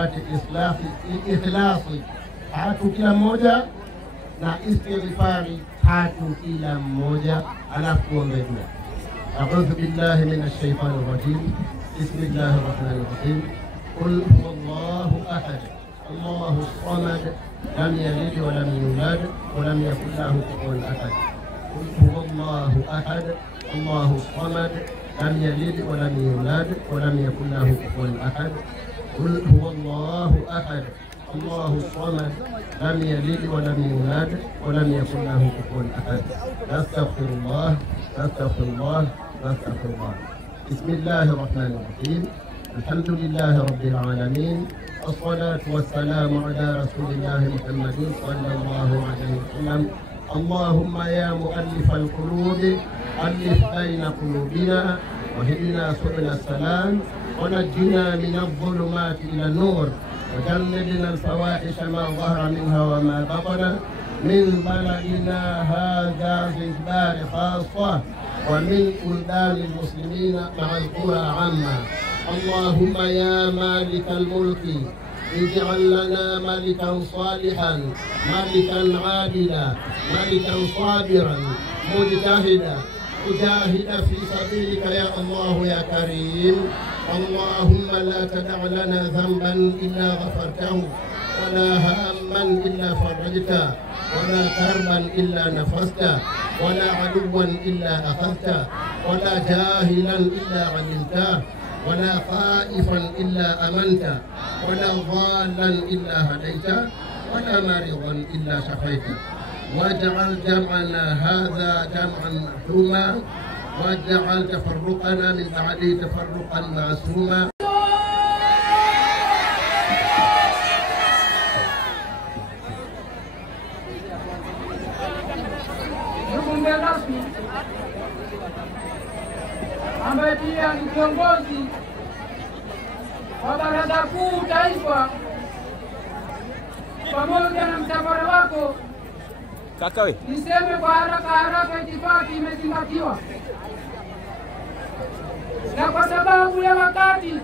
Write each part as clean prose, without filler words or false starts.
tupate ikhlasi 3 kila mmoja na istighfari 3 kila mmoja, alafu tuombe dua. A'udhu billahi minash shaitanir rajim. Bismillahir rahmanir rahim. Qul huwallahu ahad, Allahu samad, lam yalid wa lam yulad wa lam yakul lahu kufuwan ahad. Qul huwallahu ahad, Allahu samad, lam yalid wa lam yulad wa lam yakul lahu kufuwan ahad. Qul huwallahu ahad, الله الصمد لم يلد ولم يولد ولم يكن له كفوا أحد. نستغفر الله نستغفر الله نستغفر الله. بسم الله الرحمن الرحيم. الحمد لله رب العالمين، والصلاة والسلام على رسول الله محمد صلى الله عليه وسلم. اللهم يا مؤلف القلوب ألف بين قلوبنا وهدنا سبل السلام ونجنا من الظلمات إلى النور وجنبنا الفواحش ما ظهر منها وما بطن من بلدنا هذا في البار خاصة ومن بلدان المسلمين مع القرى عامة. اللهم يا مالك الملك اجعل لنا ملكا صالحا، ملكا عادلا، ملكا صابرا مجتهدا مجاهد في سبيلك يا الله يا كريم. اللهم لا تدع لنا ذنبا إلا غفرته، ولا هاما إلا فرجته، ولا كربا إلا نفسته، ولا عدوا إلا أخذته، ولا جاهلا إلا علمته، ولا خائفا إلا أمنته، ولا ضالا إلا هديته، ولا مريضا إلا شفيته. واجعل جمعنا هذا جمعا مرحوما، واجعل تفرقنا من بعده تفرقا معصوما. Mgeni rasmi ambaye pia ni kiongozi wa Baraza Kuu Taifa, pamoja na msafara wako, niseme kwa haraka itifaki imezingatiwa, na kwa sababu ya wakati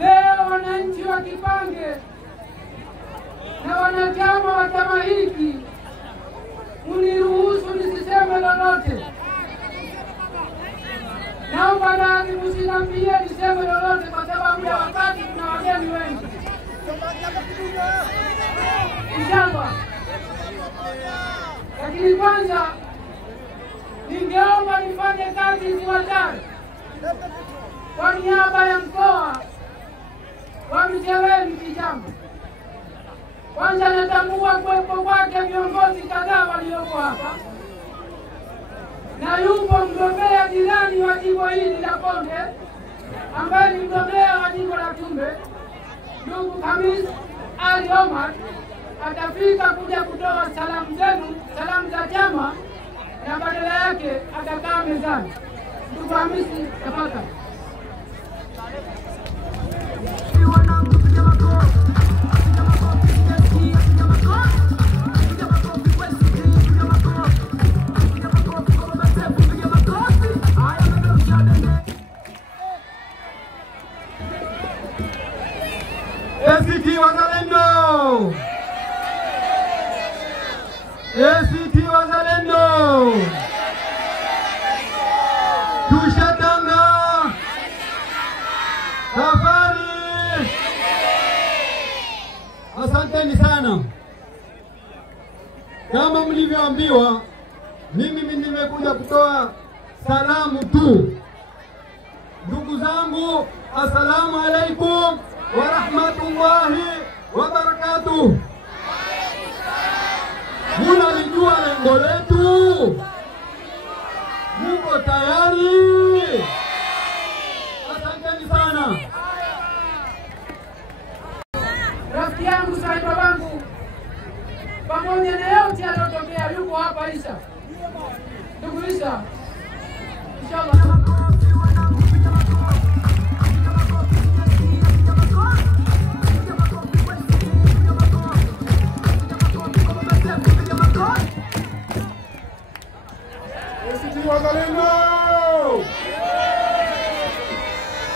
leo wananchi wa Kipange na wanachama wa chama hiki uniruhusu nisiseme lolote. Naomba nani msiniambie niseme lolote kwa sababu ya wakati, kuna wageni wengi. Inshallah. Lakini kwanza ningeomba nifanye kazi zifuatazo kwa niaba ya mkoa wa Micheweni Kijambo. Kwanza natambua kuwepo kwake viongozi kadhaa walioko hapa, na yupo mgombea jirani wa jimbo hili la Konde ambaye ni mgombea wa jimbo la Tumbe, ndugu Khamis Ali Omar. Atafika kuja kutoa salamu zenu, salamu za chama, na badala yake atakaa mezani. Ndugu Hamisi, tafadhali. ACT Wazalendo! ACT Wazalendo! Tushatanga! Safari! Asanteni sana. Kama mlivyoambiwa, mimi nimekuja kutoa salamu tu. Ndugu zangu, assalamu alaikum wa rahmatullahi wa barakatuh. Munalijua lengo letu? Muko tayari? Asanteni sana. Rafiki yangu Sahiba wangu, pamoja na yote yaliyotokea, yuko hapa Isa. Ndugu Isa, inshallah. ACT Wazalendo!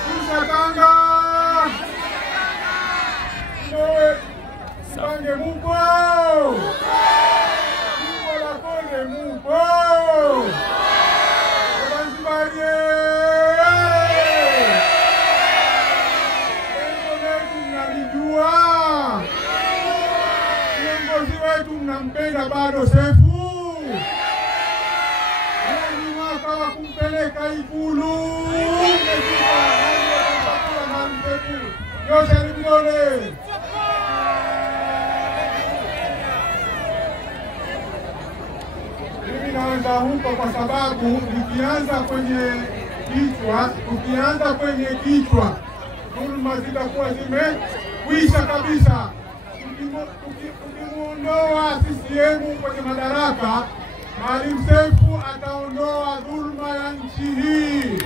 Tushatanga! kiongozi wetu mnampenda bado Sefu? Ni mwaka wa kumpeleka Ikulu. Nyosha vidole. Mimi naanza huko kwa sababu nikianza kwenye kichwa dhuluma zitakuwa zimekwisha kabisa. Tukimuondoa CCM kwenye madaraka, Maalim Seif ataondoa dhuluma ya nchi hii.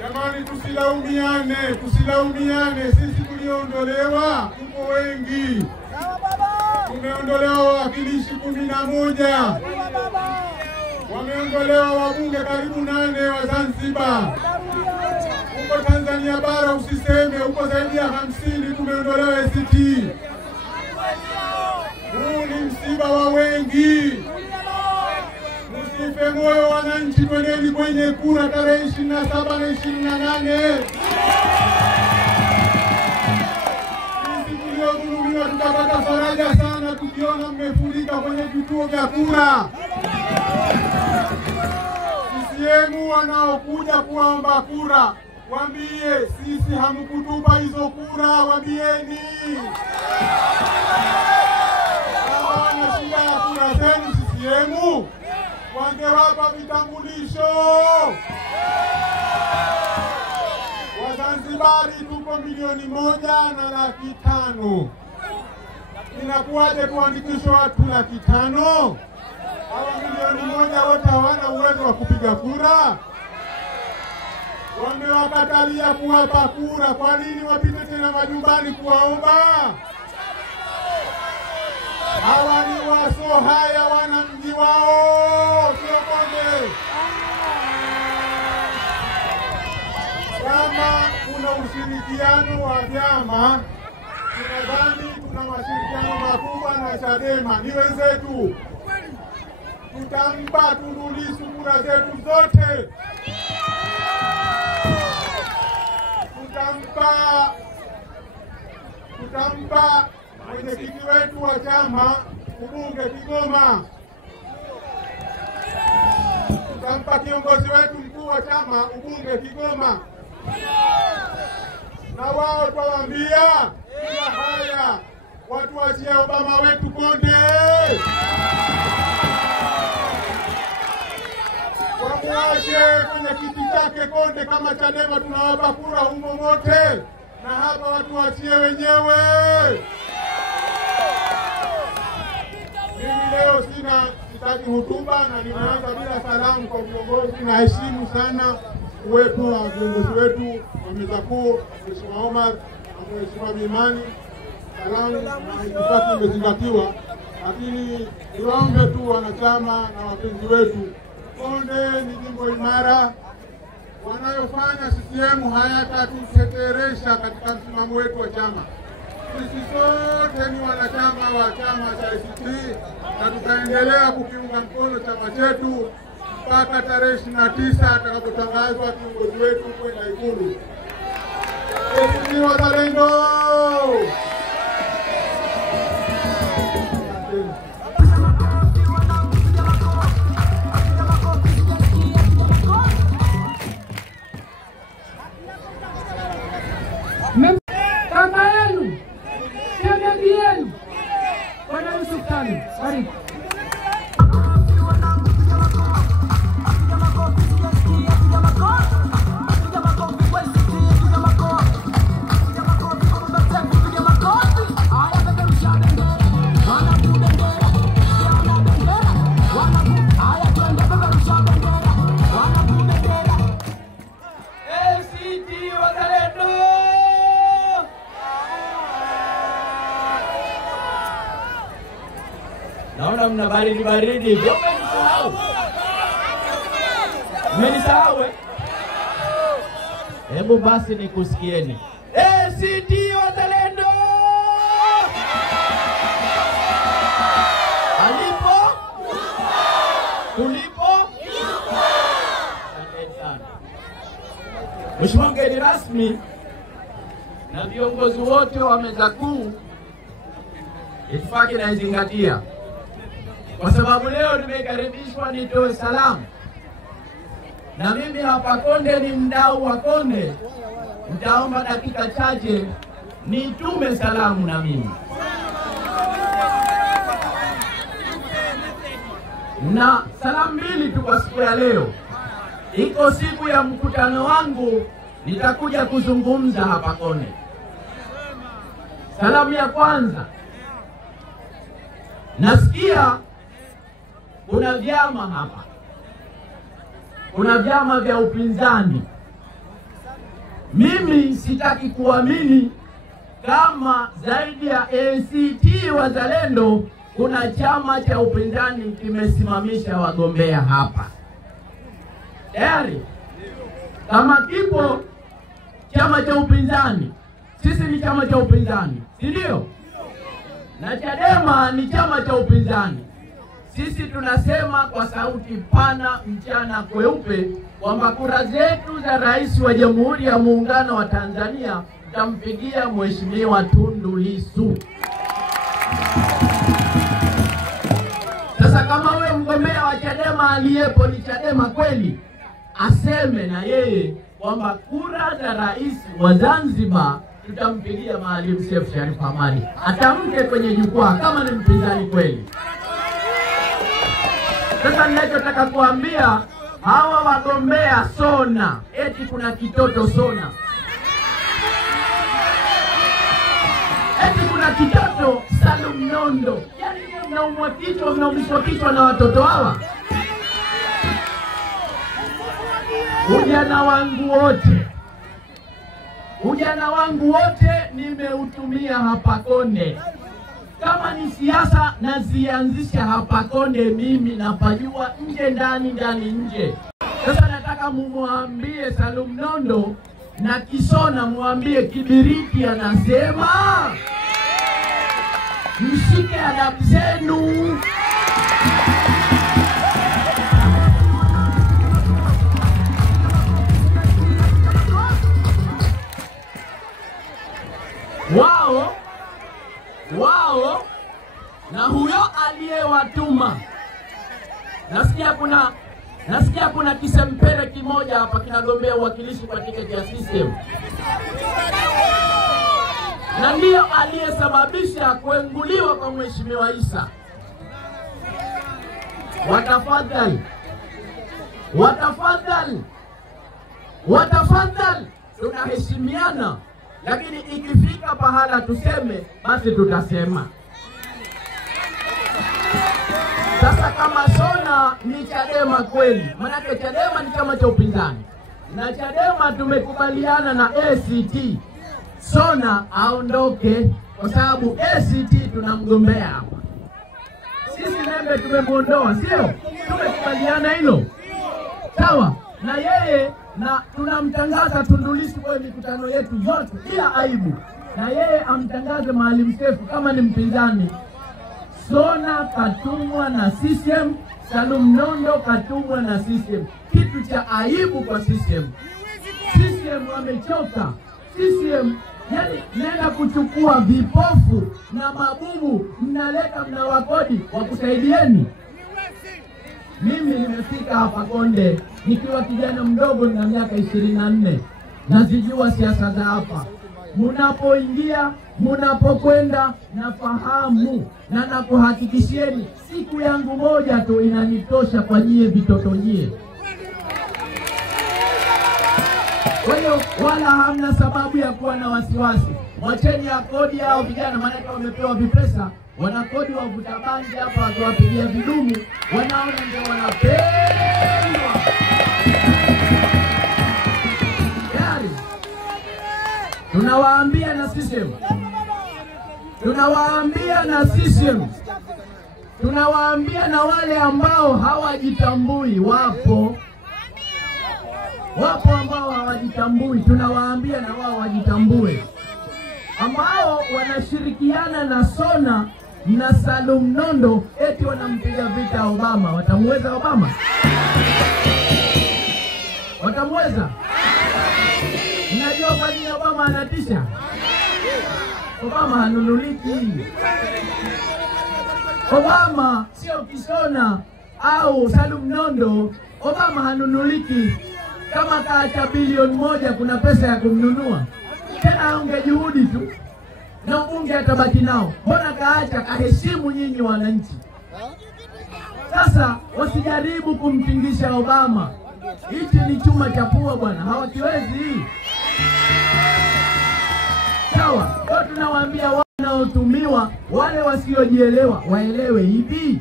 Jamani, tusilaumiane. Sisi tuliondolewa tuko wengi. Tumeondolewa wawakilishi 11. Wameondolewa wabunge karibu 8 wa Zanzibar. Huko Tanzania bara usiseme, huko zaidi ya 50 tumeondolewa ACT. Huu ni msiba wa wengi. Msife moyo wananchi, twendeni kwenye kura tarehe 27 na 28. Sisi tuliodhulumiwa tutapata faraja sana tukiona mmefurika kwenye vituo vya kura. CCM wanaokuja kuomba kura, waambie sisi hamkutupa hizo kura, waambieni. Kama wana shida ya kura zenu CCM, wangewapa vitambulisho. Wazanzibari tuko 1,500,000. Inakuwaje tuandikishe watu 500,000? Hawa 1,000,000 wote hawana uwezo wa kupiga kura. Wamewakatalia kuwapa kura, kwa nini wapite tena majumbani kuwaomba? Hawa ni waso, haya wana mji wao, sio Konde. Kama kuna ushirikiano wa vyama, tunadhani tuna mashirikiano makubwa na Chadema, ni wenzetu. Tutampa Tundu Lissu kura zetu zote. Tutampa mwenyekiti wetu wa chama ubunge Kigoma. Tutampa kiongozi wetu mkuu wa chama ubunge Kigoma. Na wao twawaambia bila haya watu wachie Obama wetu Konde. Wamuache kwenye kiti chake Konde, kama Chadema tunawapa kura humo mote, na hapa watu wachie wenyewe. Mimi leo sitaki hotuba na ninaanza bila salamu kwa viongozi. Na heshimu sana uwepo wa viongozi wetu wa meza kuu, Mheshimiwa Omar na Mheshimiwa Mimani. Salamu na itifaki imezingatiwa, lakini niwaombe tu wanachama na wapenzi wetu, Konde ni jimbo imara. Wanayofanya CCM hayatatuteteresha katika msimamo wetu wa chama. Sisi sote ni wanachama wa chama cha ACT na tutaendelea kukiunga mkono chama chetu mpaka tarehe 29 atakapotangazwa kiongozi wetu kwenda Ikulu. ACT Wazalendo! Kaka yenu, shemeji yenu, Bwana Yusuf Tani, karibu. Naona mna baridi. Mmenisahau. Hebu basi nikusikieni. ACT Wazalendo! Alipo? Tulipo? Asante sana. Mheshimiwa mgeni rasmi, na viongozi wote wa meza kuu, itifaki naizingatia, kwa sababu leo nimekaribishwa nitoe salamu, na mimi hapa Konde ni mdau wa Konde. Nitaomba dakika chache nitume salamu na mimi. Na salamu mbili tu kwa siku ya leo. Iko siku ya mkutano wangu nitakuja kuzungumza hapa Konde. Salamu ya kwanza, nasikia kuna vyama hapa, kuna vyama vya upinzani. Mimi sitaki kuamini kama zaidi ya ACT Wazalendo kuna chama cha upinzani kimesimamisha wagombea hapa. Tayari kama kipo chama cha upinzani, sisi ni chama cha upinzani, si ndio? Na Chadema ni chama cha upinzani. Sisi tunasema kwa sauti pana mchana kweupe kwamba kura zetu za rais wa Jamhuri ya Muungano wa Tanzania tutampigia Mheshimiwa Tundu Lissu. Sasa kama wewe mgombea wa Chadema aliyepo ni Chadema kweli, aseme na yeye kwamba kura za rais wa Zanzibar tutampigia Maalim Seif Sharif Hamad. Atamke kwenye jukwaa kama ni mpinzani kweli. Sasa ninachotaka kuambia hawa wagombea Sona, eti kuna kitoto Sona, eti kuna kitoto Salum Nondo. Yaani mnaumwa kichwa, mnaumishwa kichwa na watoto hawa. Ujana wangu wote nimeutumia hapa Konde. Kama ni siasa nazianzisha hapa Konde, mimi napajua nje ndani nje. Sasa nataka mumuambie Salum Nondo na Kisona, muambie Kibiriti anasema mshike adabu zenu. Wao na huyo aliyewatuma. Nasikia kuna kisempere kimoja hapa kinagombea uwakilishi kwa tiketi ya CCM. Na ndio aliyesababisha kuenguliwa kwa Mheshimiwa Isa. Watafadhali tunaheshimiana, lakini ikifika pahala tuseme, basi tutasema. Sasa kama Sona ni Chadema kweli, maana Chadema ni chama cha upinzani, na Chadema tumekubaliana na ACT, Sona aondoke kwa sababu ACT tunamgombea hapa. Sisi Membe tumemuondoa, sio? Tumekubaliana hilo. Sawa? Na yeye na tunamtangaza Tundu Lissu kwa mikutano yetu yote bila aibu. Na yeye amtangaze Maalim Seif kama ni mpinzani. Sona katumwa na CCM, Salum Nondo katumwa na CCM. Kitu cha aibu kwa CCM. CCM wamechoka. CCM yani nenda kuchukua vipofu na mabubu, mnaleta mnawakodi wakusaidieni. Mimi nimefika hapa Konde nikiwa kijana mdogo na miaka 24. Nazijua siasa za hapa. Munapoingia, munapokwenda nafahamu, na nakuhakikishieni siku yangu moja tu inanitosha kwa nyie vitoto nyie. Kwa hiyo wala hamna sababu ya kuwa na wasiwasi. Mwacheni ya kodi hao vijana, maana wamepewa vipesa, wanakodi wavuta bangi hapa wakiwapigia vidumu, wanaona ndio wanapendwa. Yari. Tunawaambia na CCM. Tunawaambia na wale ambao hawajitambui, wapo ambao hawajitambui, tunawaambia na wao wajitambue, ambao wanashirikiana na Sona na Salum Nondo eti wanampiga vita Obama. Watamweza Obama? Watamweza? Unajua kwa nini Obama anatisha? Obama hanunuliki. Obama sio Kisona au Salum Nondo. Obama hanunuliki. Kama kaacha bilioni 1 kuna pesa ya kumnunua. Tena aunge juhudi tu na bunge atabaki nao. Mbona kaacha kaheshimu nyinyi wananchi? Sasa wasijaribu kumtingisha Obama. Hichi ni chuma cha pua bwana, hawakiwezi. Sawa, kwa tunawaambia wanaotumiwa, wale wasiojielewa waelewe hivi.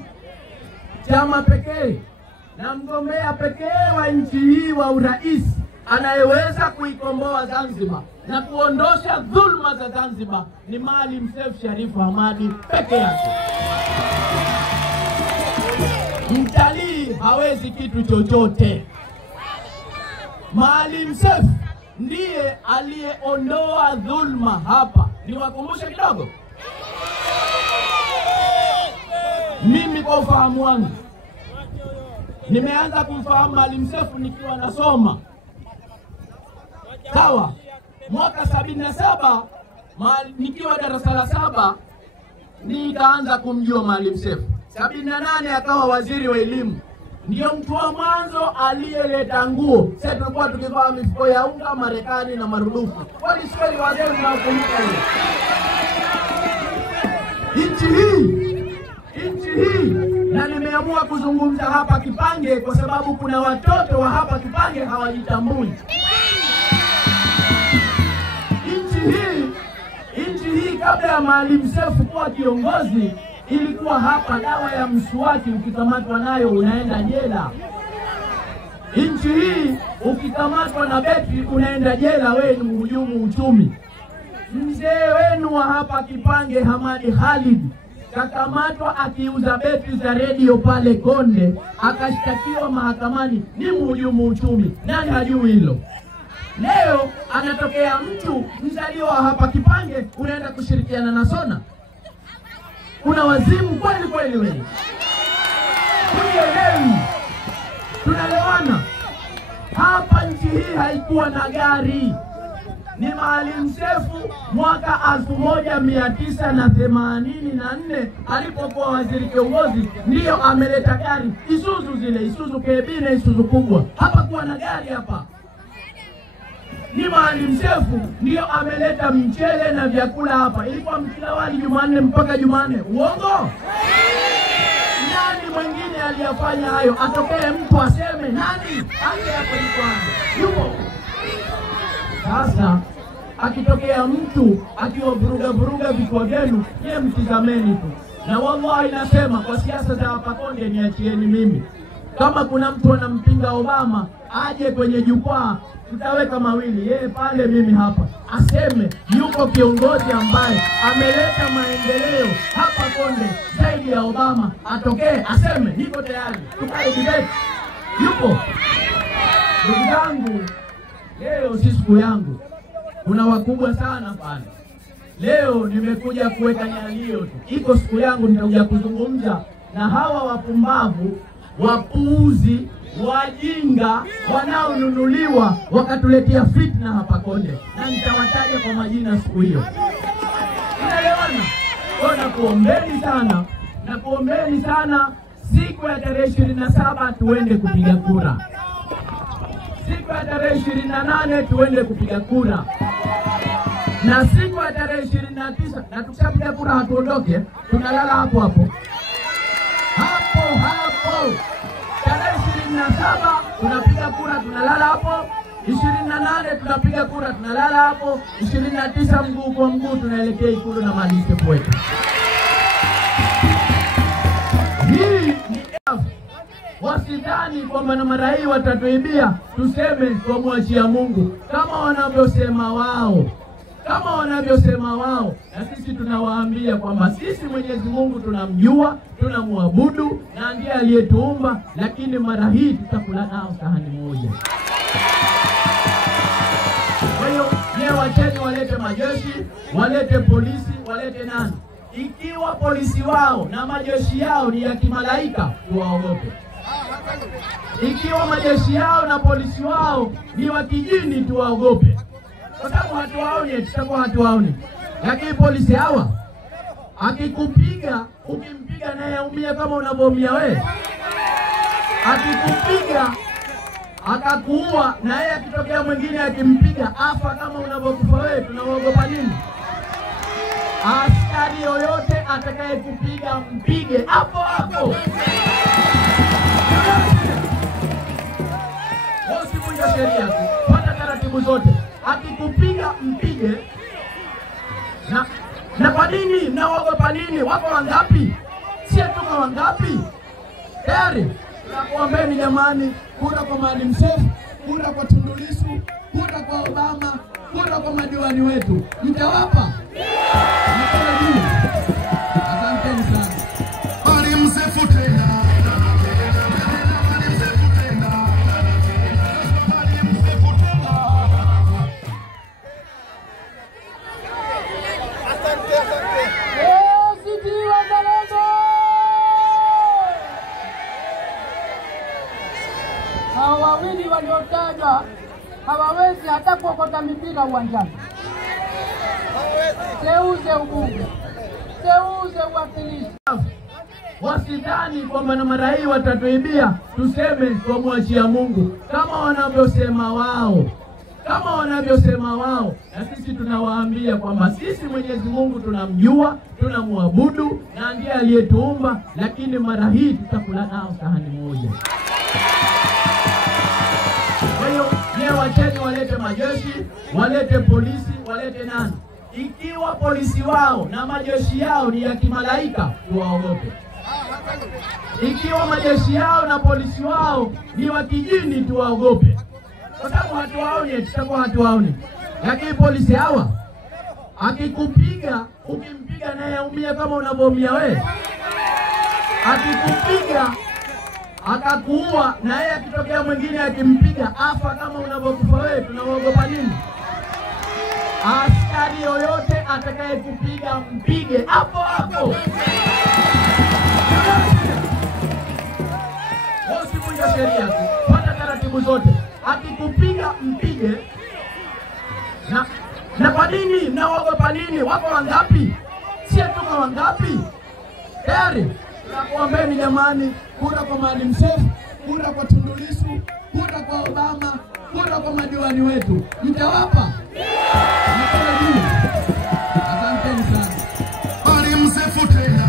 Chama pekee na mgombea pekee wa nchi hii wa urais anayeweza kuikomboa Zanzibar na kuondosha dhulma za Zanzibar ni Maalim Seif Sharif Hamad peke yake. Mtalii hawezi kitu chochote. Maalim Seif ndiye aliyeondoa dhulma hapa. Niwakumbushe kidogo. Mimi kwa ufahamu wangu nimeanza kumfahamu Maalim Seif nikiwa nasoma. Sawa, mwaka 77 nikiwa darasa la 7 nikaanza kumjua Maalim Seif. 78 akawa waziri wa elimu. Ndio mtu wa mwanzo aliyeleta nguo. Sasa tulikuwa tukivaa mifuko ya unga Marekani na marudufu. Kwani swali wazee mnakumbuka hiyo? Nchi hii na nimeamua kuzungumza hapa Kipange kwa sababu kuna watoto wa hapa Kipange hawajitambui. Nchi hii kabla ya Maalim Seif kuwa kiongozi ilikuwa hapa dawa ya mswaki ukikamatwa nayo unaenda jela. Nchi hii ukikamatwa na betri unaenda jela, wewe ni mhujumu uchumi. Mzee wenu wa hapa Kipange Hamad Khalid kakamatwa akiuza betri za radio pale Konde, akashtakiwa mahakamani, ni mhujumu uchumi. Nani hajui hilo? Leo anatokea mtu mzaliwa hapa Kipange unaenda kushirikiana na Sona. Kuna wazimu kweli kweli wewe. Unielewi? Tunalewana. Hapa nchi hii haikuwa na gari. Ni Maalim Seif mwaka 1984 alipokuwa waziri kiongozi ndio ameleta gari. Isuzu zile, Isuzu KB na Isuzu kubwa. Hapa kuwa na gari hapa. Ni Maalim Seif ndio ameleta mchele na vyakula hapa. Ilikuwa mkila wali Jumanne mpaka Jumanne. Uongo? Nani mwingine aliyafanya hayo? Atokee mtu aseme nani? Ake hapo yupo. Sasa akitokea mtu akiwa vuruga vikwa vyenu, yeye mtizameni tu. Na wallahi nasema kwa siasa za hapa Konde niachieni mimi. Kama kuna mtu anampinga Obama aje kwenye jukwaa, tutaweka mawili, yeye pale mimi hapa. Aseme yuko kiongozi ambaye ameleta maendeleo hapa Konde zaidi ya Obama, atokee aseme niko tayari. Tukae debate. Yupo. Ndugu zangu, leo si siku yangu. Kuna wakubwa sana pale. Leo nimekuja kuweka nyalio tu. Iko siku yangu nitakuja kuzungumza na hawa wapumbavu, wapuuzi, wajinga wanaonunuliwa wakatuletea fitna hapa Konde, na nitawataja kwa majina siku hiyo. Unaelewana? Nakuombeni sana siku ya tarehe 27 tuende kupiga kura. Siku ya tarehe 28 tuende kupiga kura. Na siku ya tarehe 29 na tukishapiga kura hatuondoke, tunalala hapo hapo. Tarehe 27 tunapiga kura, tunalala hapo. 28 tunapiga kura, tunalala hapo. 29 mguu kwa mguu tunaelekea Ikulu na Maalim Seif wetu. Hii ni wasidhani kwamba na mara hii watatuibia, tuseme kwa mwachia Mungu kama wanavyosema wao. Na sisi tunawaambia kwamba sisi Mwenyezi Mungu tunamjua, tunamwabudu na ndiye aliyetuumba, lakini mara hii tutakula nao sahani moja. Kwa hiyo wacheni walete majeshi, walete polisi, walete nani. Ikiwa polisi wao na majeshi yao ni ya kimalaika, tuwaogope. Ikiwa majeshi yao na polisi wao ni wa kijini, tuwaogope. Kwa sababu hatuwaoni, tutakuwa hatuwaoni. Lakini polisi hawa akikupiga, ukimpiga naye umia kama unavyoumia wewe. Akikupiga akakuua, na yeye akitokea mwingine akimpiga afa kama unavyokufa wewe, tunaogopa nini? Askari yoyote atakayekupiga mpige hapo hapo. Usivunje sheria, fuata taratibu zote. Akikupiga mpige. Na kwa nini? Mnaogopa nini? Wako wangapi? Si tuko wangapi? Tayari nakuombeni jamani, kura kwa Maalim Seif, kura kwa Tundu Lissu, kura kwa Obama, kura kwa madiwani wetu. Mtawapa? Mkono juu. Asanteni sana. Maalim Seif tena. Wawili waliotajwa hawawezi hata kuokota mipira uwanjani. Teuze ubunge, teuze uwakilishi. Wasidhani kwamba na mara hii watatuibia, tuseme kwa mwachia Mungu kama wanavyosema wao. Kama wanavyosema wao, na sisi tunawaambia kwamba sisi Mwenyezi Mungu tunamjua, tunamwabudu na ndiye aliyetuumba, lakini mara hii tutakula nao sahani moja. Kwa hiyo wacheni walete majeshi, walete polisi, walete nani. Ikiwa polisi wao na majeshi yao ni ya kimalaika, tuwaogope. Ikiwa majeshi yao na polisi wao ni wa kijini, tuwaogope. Kwa sababu hatuwaoni, tutakuwa hatuwaoni. Lakini polisi hawa akikupiga, ukimpiga naye umia kama unavyoumia wewe. Akikupiga akakuua, na yeye akitokea mwingine akimpiga afa kama unavyokufa wewe, tunaogopa nini? Askari yoyote atakayekupiga mpige hapo hapo. Usivunje sheria, fuata taratibu zote. Akikupiga mpige. Na kwa nini? Mnaogopa nini? Wako wangapi? Si tuko wangapi? Tayari nakuombeni jamani, kura kwa Maalim Seif, kura kwa Tundu Lissu, kura kwa Obama, kura kwa madiwani wetu. Mtawapa? Mkono juu. Asanteni sana. Maalim Seif tena.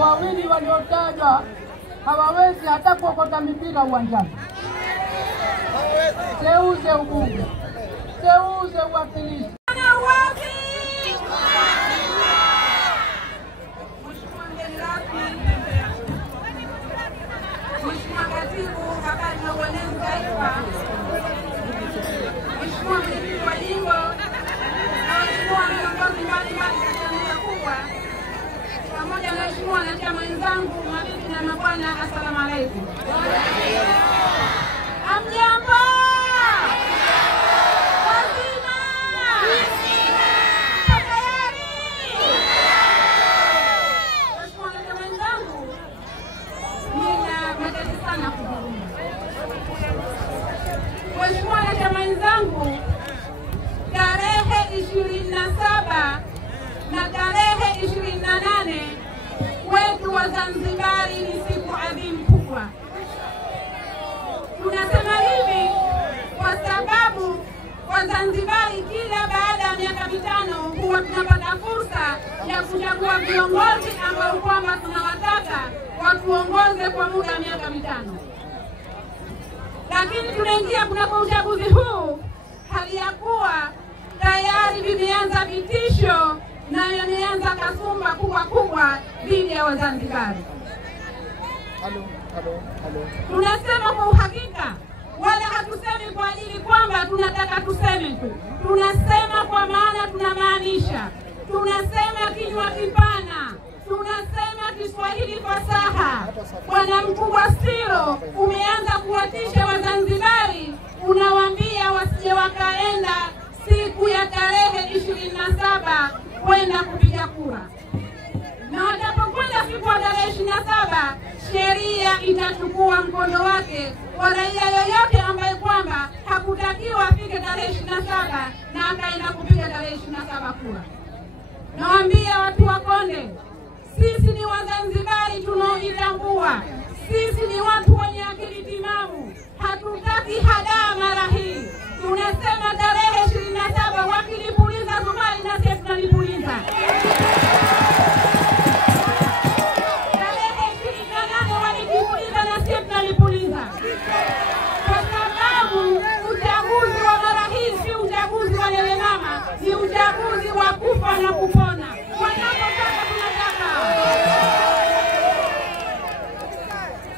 Wawili waliotajwa hawawezi hata kuokota mipira uwanjani. Teuze ubunge, teuze uwakilishi. Mheshimiwa Katibu Habari na Uenezi Taifa, Mheshimiwa Mwenyekiti wa Jimbo, na Mheshimiwa viongozi mbalimbali katika meza kubwa, pamoja na Mheshimiwa wanachama wenzangu, mabibi na mabwana, asalamu alaykum. Hamjambo? Wazima? Tayari? Mheshimiwa wanachama wenzangu, nina matatizo sana kuzungumza. Mheshimiwa wanachama wenzangu, tarehe 27 na tarehe 28 wetu wa Zanzibari ni siku adhimu kubwa. Tunasema hivi kwa sababu Wazanzibari kila baada ya miaka mitano huwa tunapata fursa ya kuchagua viongozi ambao kwamba tunawataka watuongoze kwa muda wa miaka mitano. Lakini tunaingia kunako uchaguzi huu hali ya kuwa tayari vimeanza vitisho na yameanza kasumba kubwa dhidi ya Wazanzibari. Tunasema kwa uhakika, wala hatusemi kwa ajili kwamba tunataka tuseme tu. Tunasema kwa maana tunamaanisha. Tunasema kinywa kipana. Tunasema Kiswahili fasaha. Bwana mkubwa Siro umeanza kuwatisha Wazanzibari, unawaambia wasije wakaenda siku ya tarehe 27 kwenda kupiga kura. Na watapokwenda siku ya tarehe 27, sheria itachukua mkondo wake kwa raia yoyote ambaye kwamba hakutakiwa afike tarehe 27 na akaenda kupiga tarehe 27 kura. Nawaambia watu wa Konde, sisi ni Wazanzibari tunaojitambua. Sisi ni watu wenye akili timamu. Hatutaki hadaa mara hii. Tunasema tarehe 27 wakilipuliza Zumari na sisi tunalipuliza. Tarehe 28 walikipuliza na sisi tunalipuliza. Kwa sababu uchaguzi wa mara hii si uchaguzi wa lele mama, ni uchaguzi wa kufa na kupona. Wanapotaka tunataka.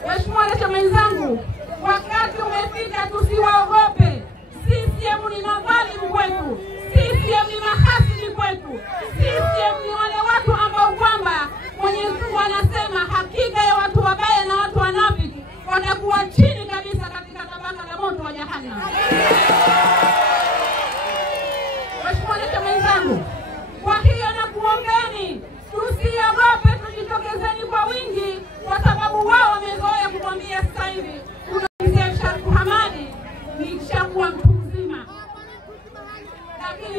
Mheshimiwa Rais mwenzangu, wakati umefika tusiwaogope. CCM ni madhalimu kwetu. CCM ni mahasidi kwetu. CCM ni wale watu ambao kwamba Mwenyezi Mungu anasema hakika ya watu wabaya na watu wanafiki watakuwa chini kabisa katika tabaka la moto wa jahannam. Mheshimiwa Rais mwenzangu, kwa hiyo nakuombeni tusiogope, tujitokezeni kwa wingi, kwa sababu wao wamezoea kukwambia sasa hivi tunamzia Sharku Hamadi nikishakuwa mtu mzima. Lakini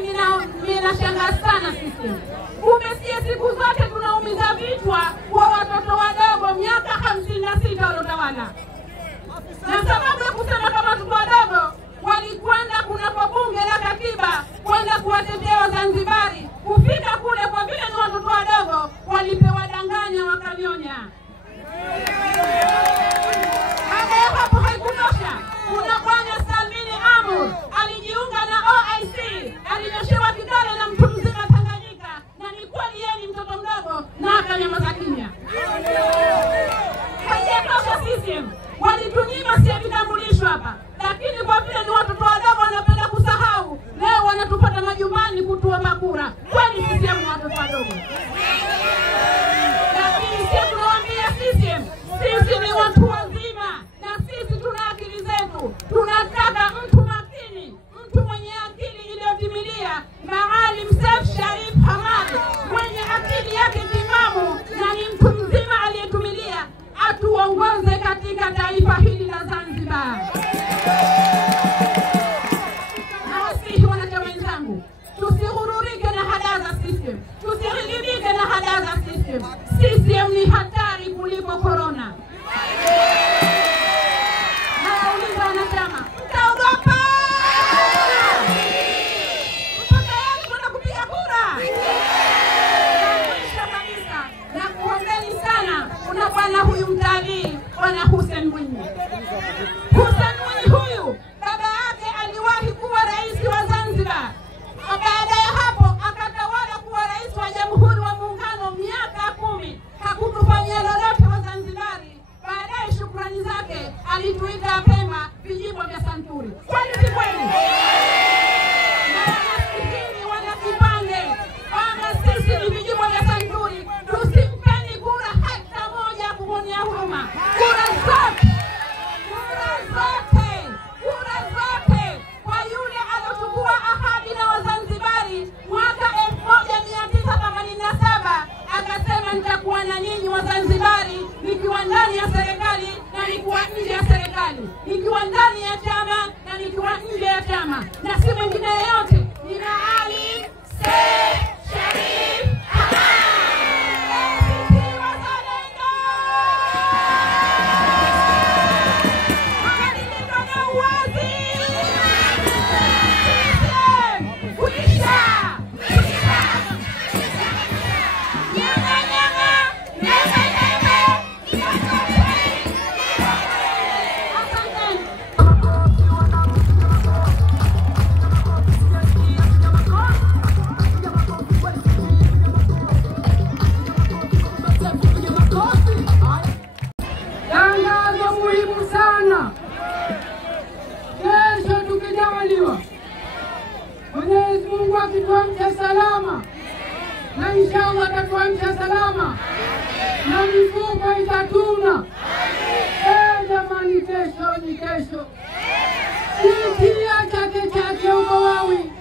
ninashangaa sana sisi. Umesikia siku zote tunaumiza vichwa kwa watoto wadogo miaka 56 waliotawala. Na sababu ya kusema kama watoto wadogo walikwenda kunako bunge la katiba kwenda kuwatetea Wazanzibari. Kufika kule kwa vile ni watoto wadogo walipewa danganya wakanyonya. Baada ya hapo haikutosha. Kuna bwana Salmini Amur alijiunga na OIC, alinyoshewa kidole na mtu mzima Tanganyika, na ni kweli yeye ni mtoto mdogo na akanyamaza kimya. Haijatosha CCM walitunyima si vitambulisho hapa, lakini kwa vile ni watoto wadogo wanapenda kusahau, leo wanatupata majumbani kutuomba kura. Kwani CCM ni watoto wadogo? Lakini sisi tunawaambia CCM, sisi ni watu wazima na sisi tuna akili zetu. Tunataka mtu makini, mtu mwenye akili iliyotimilia, Maalim Seif Sharif Hamad, mwenye akili yake timamu na ni mtu mzima aliyetumilia, atuongoze katika taifa hili la Zanzibar. Na wasihi wanachama wenzangu, tusihururike na hadaa za CCM, tusiridhike na hadaa za CCM. CCM ni hatari kuliko corona. Nauliza wanachama, mtaogopa? Mpo tayari kwenda kupiga kura? Mwisho kabisa, na kuombeni sana, kuna bwana huyu mtalii, bwana Hussein Mwinyi. Hussein Mwinyi huyu, baba yake aliwahi kuwa rais wa Zanzibar. Baada ya hapo akatawala kuwa rais wa Jamhuri wa Muungano miaka 10. Hakutufanyia lolote Wazanzibari. Baadaye shukrani zake alituita Pemba vijimbo vya Santuri. Kwani si kweli? Na wanasikini wanakipande kwamba sisi ni vijimbo vya Santuri. Tusimpeni kura hata moja kumonia huruma. Kura zote kwa yule alochukua ahadi na Wazanzibari mwaka 1987, akasema nitakuwa na nyinyi Wazanzibari nikiwa ndani ya serikali na nikiwa nje ya serikali, nikiwa ndani ya chama na nikiwa nje ya chama, na si mwingine yoyote ni Maalim Seif Sharif Hamad. Tangazo muhimu sana. Kesho tukijaliwa, Mwenyezi Mungu akituamsha salama, na inshallah atatuamsha salama, na mifuko itatuna. Jamani, kesho ni kesho. Kitia chake Umawawi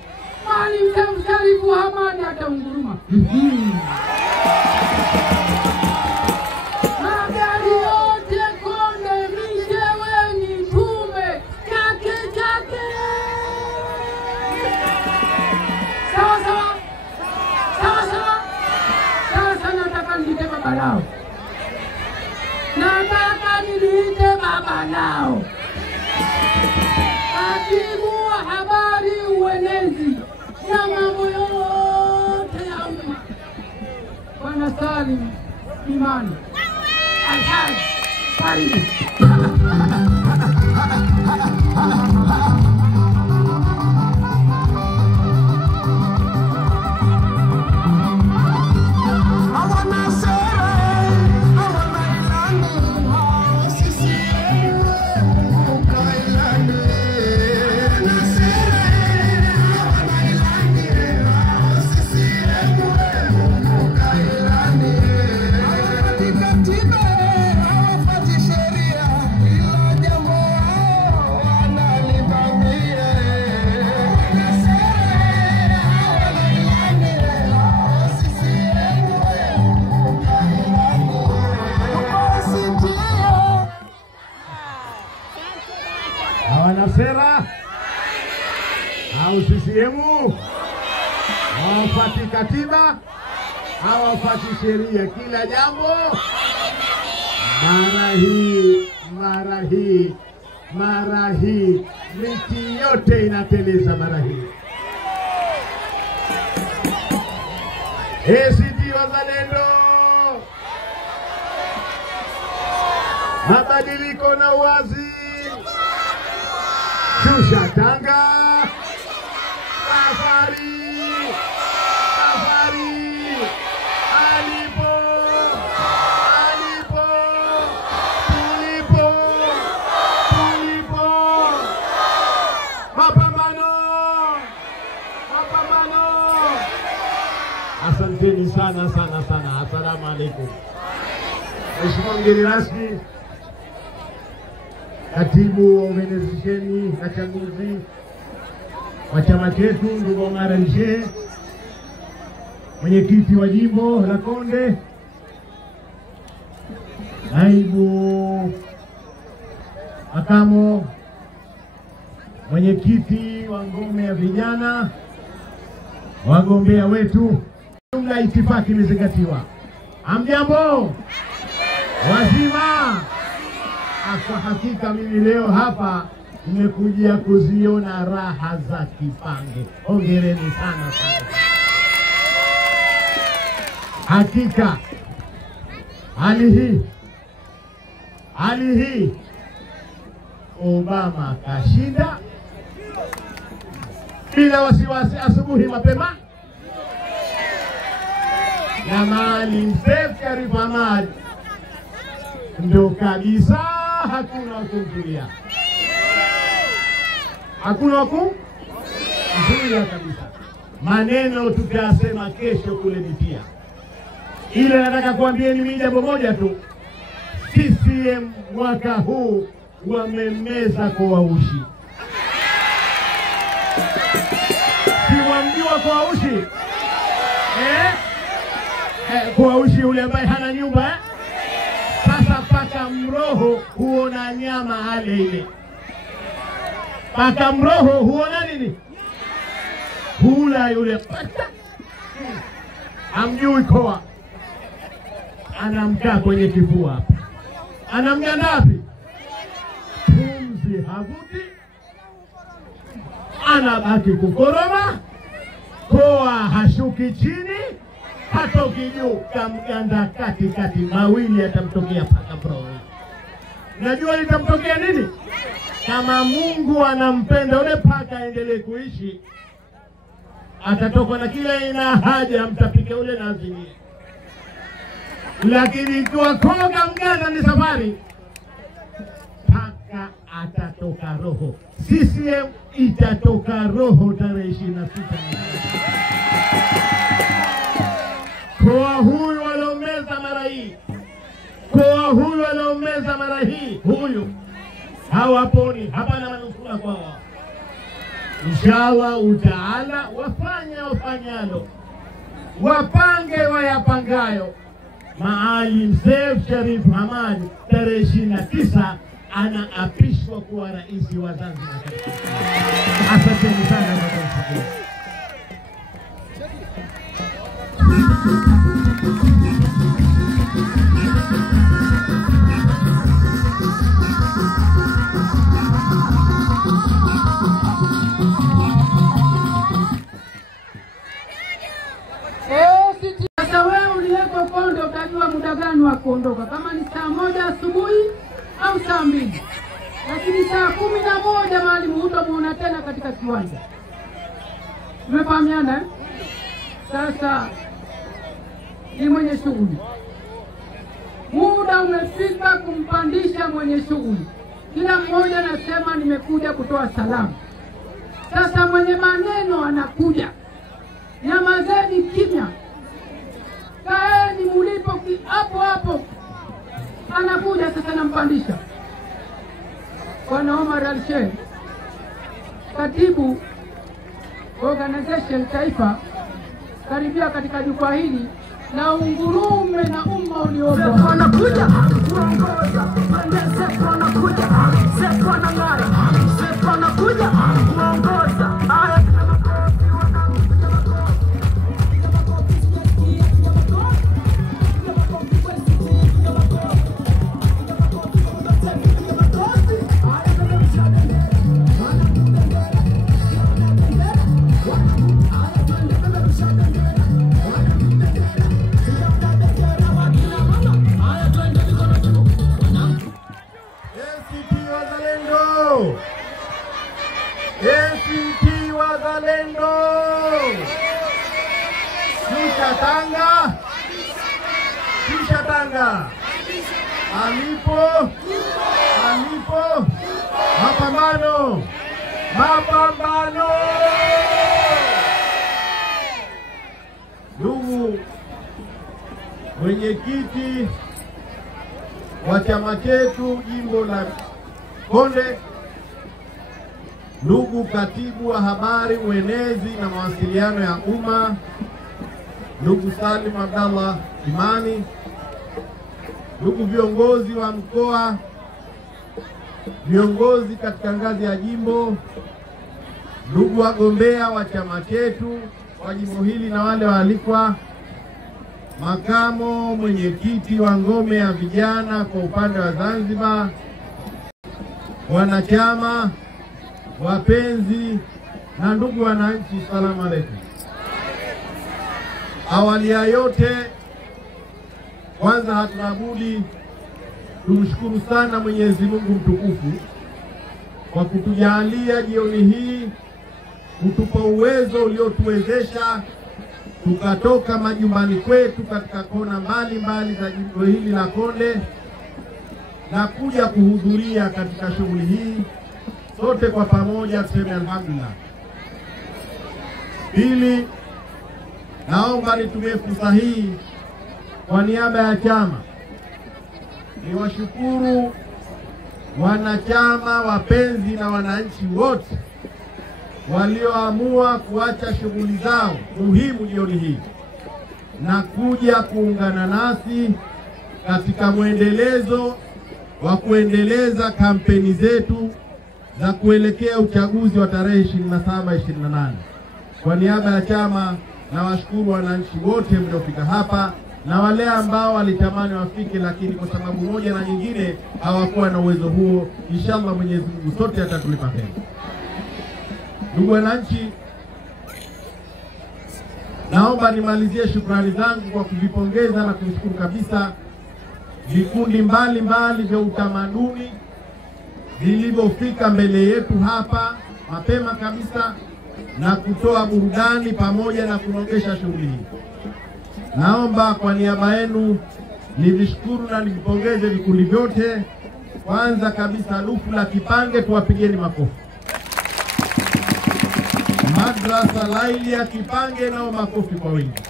Maalim Seif Sharif Hamad ataunguruma. Magari yote Konde, Micheweni, Tume, Chake Chake. Sawa sawa. Sawa sawa. Sasa nataka niite baba lao. Nataka niite baba lao. Katibu wa habari, uenezi na mambo yote ya umma, Bwana Salim Imani Alhaji, karibu. Sera au CCM hawafati katiba, hawafati sheria, kila jambo mara hii miti yote inateleza mara hii. ACT Wazalendo, mabadiliko na uwazi. Shusha tanga, safari, alipo, tulipo, mapambano. Asanteni sana. Assalamu alaikum. Mheshimiwa mgeni rasmi, katibu wa organizesheni na chaguzi wa chama chetu ndugu Omar Alishe, mwenyekiti wa jimbo la Konde, naibu makamo mwenyekiti wa ngome ya vijana, wagombea wetu, jumla itifaki imezingatiwa. Hamjambo wazima? Kwa hakika mimi leo hapa nimekuja kuziona raha za Kipange. Hongereni sana. Hakika hali hii Obama kashinda bila wasiwasi, asubuhi mapema, na Maalim Seif Sharif Hamad ndo kabisa, hakuna wakumzuia, kabisa. Maneno tutasema kesho kule Mitia. Ile nataka kuambieni mimi jambo moja tu. CCM mwaka huu wamemeza kwa ushi. Siwamjua kwa ushi? Kwa ushi ule ambaye hana nyumba, Sasa paka mroho huona nyama ale ile. Paka mroho huona nini? Hula yule paka. Amjui koa. Anamkaa kwenye kifua hapa. Anamganda wapi? Pumzi havuti. Anabaki kukoroma. Koa hashuki chini. Hatoki juu, kamganda katikati, mawili yatamtokea paka mroho. Najua litamtokea nini? Kama Mungu anampenda ule paka endelee kuishi, atatoka na kila ina haja mtapike ule na azinie. Lakini ikiwa koga mganda ni safari, paka atatoka roho. CCM itatoka roho tarehe 26. Koa huyu waliomeza mara hii, koa huyu waliomeza mara hii, huyu hawaponi, hapana manufaa kwao. inshallah utaala wafanyalo, wapange wayapangayo. Maalim Seif Sharif Hamad tarehe 29 anaapishwa kuwa rais wa Zanzibar. Asanteni sana kwa kusikiliza. Sasa wewe uliyeko Konde utajua muda gani wa kuondoka, kama ni saa 1 asubuhi au saa 2, lakini saa 11 Mwalimu hutamuona tena katika kiwanja. Umefahamiana? Sasa ni mwenye shughuli, muda umefika kumpandisha mwenye shughuli. Kila mmoja anasema nimekuja kutoa salamu. Sasa mwenye maneno anakuja, nyamazeni kimya, kaeni mulipo hapo hapo. Anakuja sasa, nampandisha Bwana Omar Al-Sheikh, katibu organization taifa, karibia katika jukwaa hili na ungurume na umma uliopo. Anakuja kuongoza, Seif anakuja, Seif anang'ara, Seif anakuja kuongoza. ACT Wazalendo, Shusha Tanga, alipo mapambano. Ndugu mwenyekiti wa chama chetu jimbo la Konde, ndugu katibu wa habari, uenezi na mawasiliano ya umma, ndugu Salim Abdallah Imani, ndugu viongozi wa mkoa, viongozi katika ngazi ya jimbo, ndugu wagombea wa chama chetu wa jimbo hili na wale waalikwa, makamo mwenyekiti wa ngome ya vijana kwa upande wa Zanzibar, wanachama, wapenzi na ndugu wananchi, salamu alaykum. Awali ya yote, kwanza hatuna budi tumshukuru sana Mwenyezi Mungu mtukufu kwa kutujalia jioni hii, kutupa uwezo uliotuwezesha tukatoka majumbani kwetu katika kona mbalimbali za jimbo hili la Konde na kuja kuhudhuria katika shughuli hii. Sote kwa pamoja tuseme alhamdulillah. Pili, naomba nitumie fursa hii kwa niaba ya chama niwashukuru wanachama, wapenzi na wananchi wote walioamua kuacha shughuli zao muhimu jioni hii na kuja kuungana nasi katika mwendelezo wa kuendeleza kampeni zetu za kuelekea uchaguzi wa tarehe 27-28. Kwa niaba ya chama nawashukuru wananchi wote mliofika hapa na wale ambao walitamani wafike lakini kwa sababu moja na nyingine hawakuwa na uwezo huo. Inshallah Mwenyezi Mungu sote atatulipa heri. Ndugu wananchi, naomba nimalizie shukrani zangu kwa kuvipongeza na kumshukuru kabisa vikundi mbalimbali vya utamaduni vilivyofika mbele yetu hapa mapema kabisa na kutoa burudani pamoja na kunogesha shughuli hii. Naomba kwa niaba yenu nivishukuru na nivipongeze vikundi vyote. Kwanza kabisa Lufu la Kipange, tuwapigeni makofi. Madrasa Laili ya Kipange nao makofi kwa wingi.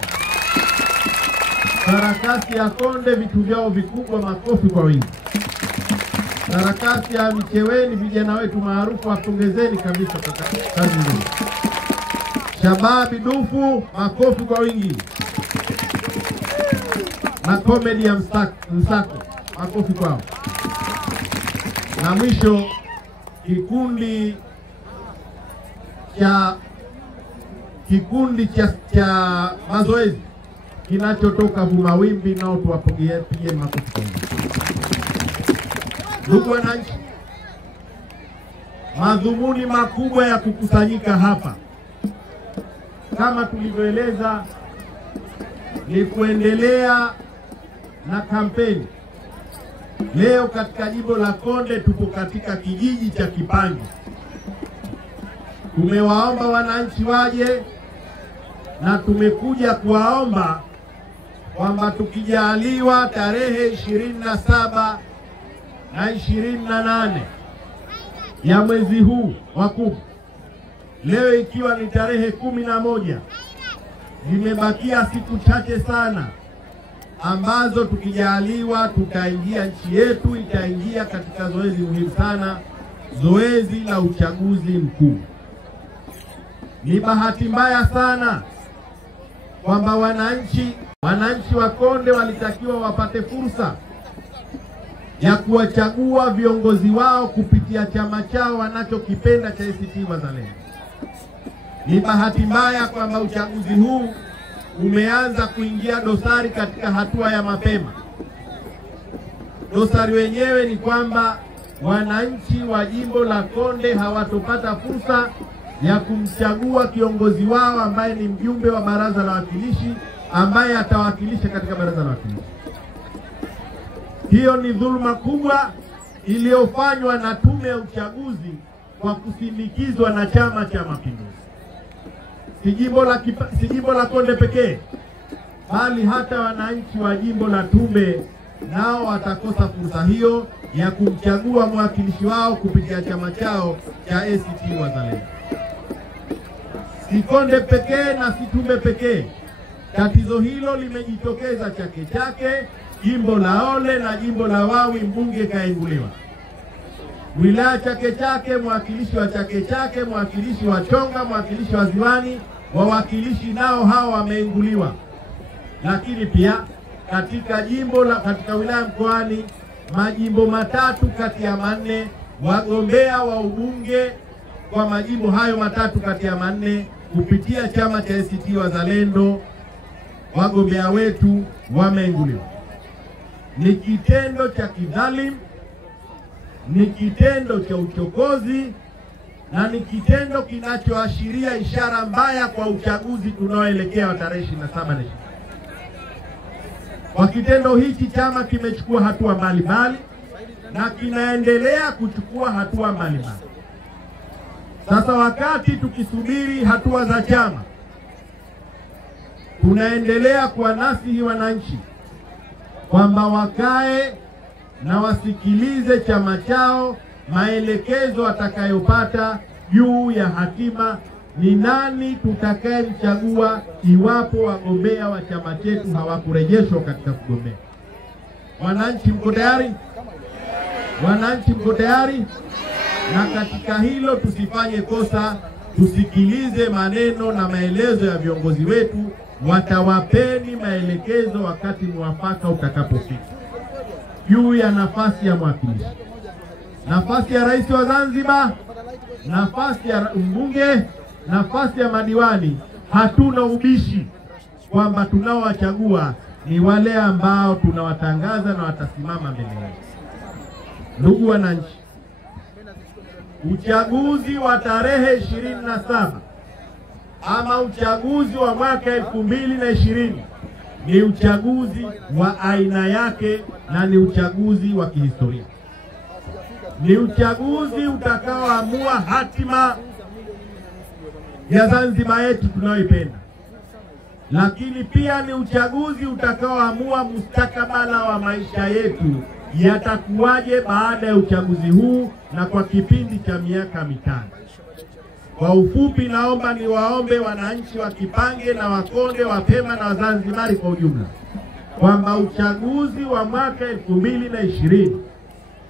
Sarakasi ya Konde vitu vyao vikubwa, makofi kwa wingi. Sarakasi ya Micheweni, vijana wetu maarufu, wapongezeni kabisa kwa kazi nzuri. Shababi Dufu, makofi kwa wingi. Na comedy ya Msako, makofi kwao. Na mwisho kikundi cha mazoezi kinachotoka Vumawimbi, nao tuwapige makofi kwa wingi. Ndugu wananchi, madhumuni makubwa ya kukusanyika hapa kama tulivyoeleza ni kuendelea na kampeni. Leo katika jimbo la Konde tupo katika kijiji cha Kipangi. Tumewaomba wananchi waje na tumekuja kuwaomba kwamba tukijaliwa tarehe 27 na 28 ya mwezi huu wa 10, leo ikiwa ni tarehe 11, zimebakia siku chache sana ambazo tukijaliwa tutaingia, nchi yetu itaingia katika zoezi muhimu sana, zoezi la uchaguzi mkuu. Ni bahati mbaya sana kwamba wananchi wa Konde walitakiwa wapate fursa ya kuwachagua viongozi wao kupitia chama chao wanachokipenda cha ACT Wazalendo. Ni bahati mbaya kwamba uchaguzi huu umeanza kuingia dosari katika hatua ya mapema. Dosari wenyewe ni kwamba wananchi wa jimbo la Konde hawatopata fursa ya kumchagua kiongozi wao ambaye ni mjumbe wa baraza la wawakilishi, ambaye atawakilisha katika baraza la wawakilishi. Hiyo ni dhuluma kubwa iliyofanywa na tume ya uchaguzi kwa kusindikizwa na Chama cha Mapinduzi. Si jimbo la Konde pekee, bali hata wananchi wa jimbo la Tumbe nao watakosa fursa hiyo ya kumchagua mwakilishi wao kupitia chama chao cha ACT Wazalendo. Si Konde pekee na si Tumbe pekee. Tatizo hilo limejitokeza Chake Chake, jimbo la Ole na jimbo la Wawi, mbunge kainguliwa. Wilaya Chake Chake, mwakilishi wa Chake Chake, mwakilishi wa Chonga, mwakilishi wa Ziwani, wawakilishi nao hao wameinguliwa. Lakini pia katika wilaya Mkoani, majimbo matatu kati ya 4, wagombea wa ubunge kwa majimbo hayo matatu kati ya 4 kupitia chama cha ACT Wazalendo, wagombea wetu wameinguliwa. Ni kitendo cha kidhalimu, ni kitendo cha uchokozi, na ni kitendo kinachoashiria ishara mbaya kwa uchaguzi tunaoelekea wa tarehe 27 na 20. Kwa kitendo hichi chama kimechukua hatua mbalimbali na kinaendelea kuchukua hatua mbalimbali. Sasa wakati tukisubiri hatua za chama, tunaendelea kuwanasihi wananchi kwamba wakae na wasikilize chama chao maelekezo atakayopata juu ya hatima ni nani tutakayemchagua iwapo wagombea wa chama chetu hawakurejeshwa katika kugombea. Wananchi mko tayari? Wananchi mko tayari? Na katika hilo tusifanye kosa, tusikilize maneno na maelezo ya viongozi wetu. Watawapeni maelekezo wakati mwafaka utakapofika juu ya nafasi ya mwakilishi, nafasi ya rais wa Zanzibar, nafasi ya mbunge, nafasi ya madiwani. Hatuna ubishi kwamba tunaowachagua ni wale ambao tunawatangaza na watasimama mbele yetu. Ndugu wananchi, uchaguzi wa tarehe 27 ama uchaguzi wa mwaka 2020 ni uchaguzi wa aina yake na ni uchaguzi wa kihistoria. Ni uchaguzi utakaoamua hatima ya Zanzibar yetu tunayoipenda. Lakini pia ni uchaguzi utakaoamua mustakabala wa maisha yetu yatakuwaje baada ya uchaguzi huu na kwa kipindi cha miaka 5. Kwa ufupi, naomba niwaombe wananchi wa Kipange na Wakonde, Wapemba na Wazanzibari kwa ujumla kwamba uchaguzi wa mwaka 2020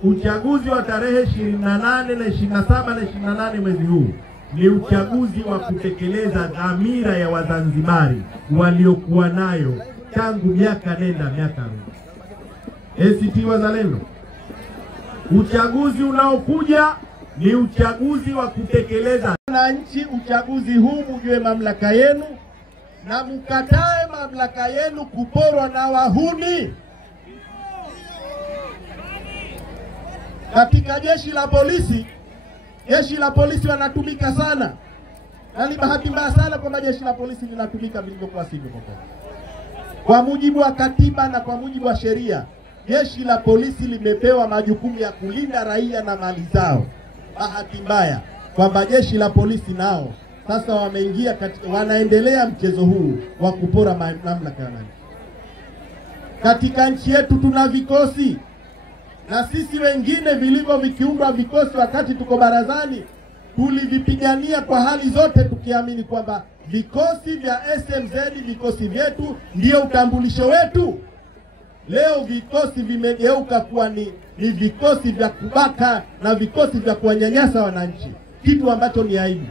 uchaguzi wa tarehe 28 na 27 na 28 mwezi huu ni uchaguzi wa kutekeleza dhamira ya Wazanzibari waliokuwa nayo tangu miaka nenda miaka rudi. ACT Wazalendo, uchaguzi unaokuja ni uchaguzi wa kutekeleza wananchi. Uchaguzi huu mjue mamlaka yenu na mkatae mamlaka yenu kuporwa na wahuni. Katika jeshi la polisi wanatumika sana. Na ni bahati mbaya sana kwamba jeshi la polisi linatumika vilivyokuwa sivyo. Kwa mujibu wa katiba na kwa mujibu wa sheria, jeshi la polisi limepewa majukumu ya kulinda raia na mali zao. Bahati mbaya kwamba jeshi la polisi nao sasa wameingia wanaendelea mchezo huu wa kupora mamlaka ya wananchi. Katika nchi yetu tuna vikosi, na sisi wengine vilivyo vikiundwa vikosi wakati tuko barazani tulivipigania kwa hali zote, tukiamini kwamba vikosi vya SMZ, vikosi vyetu ndio utambulisho wetu. Leo vikosi vimegeuka kuwa ni vikosi vya kubaka na vikosi vya kuwanyanyasa wananchi, kitu ambacho ni aibu.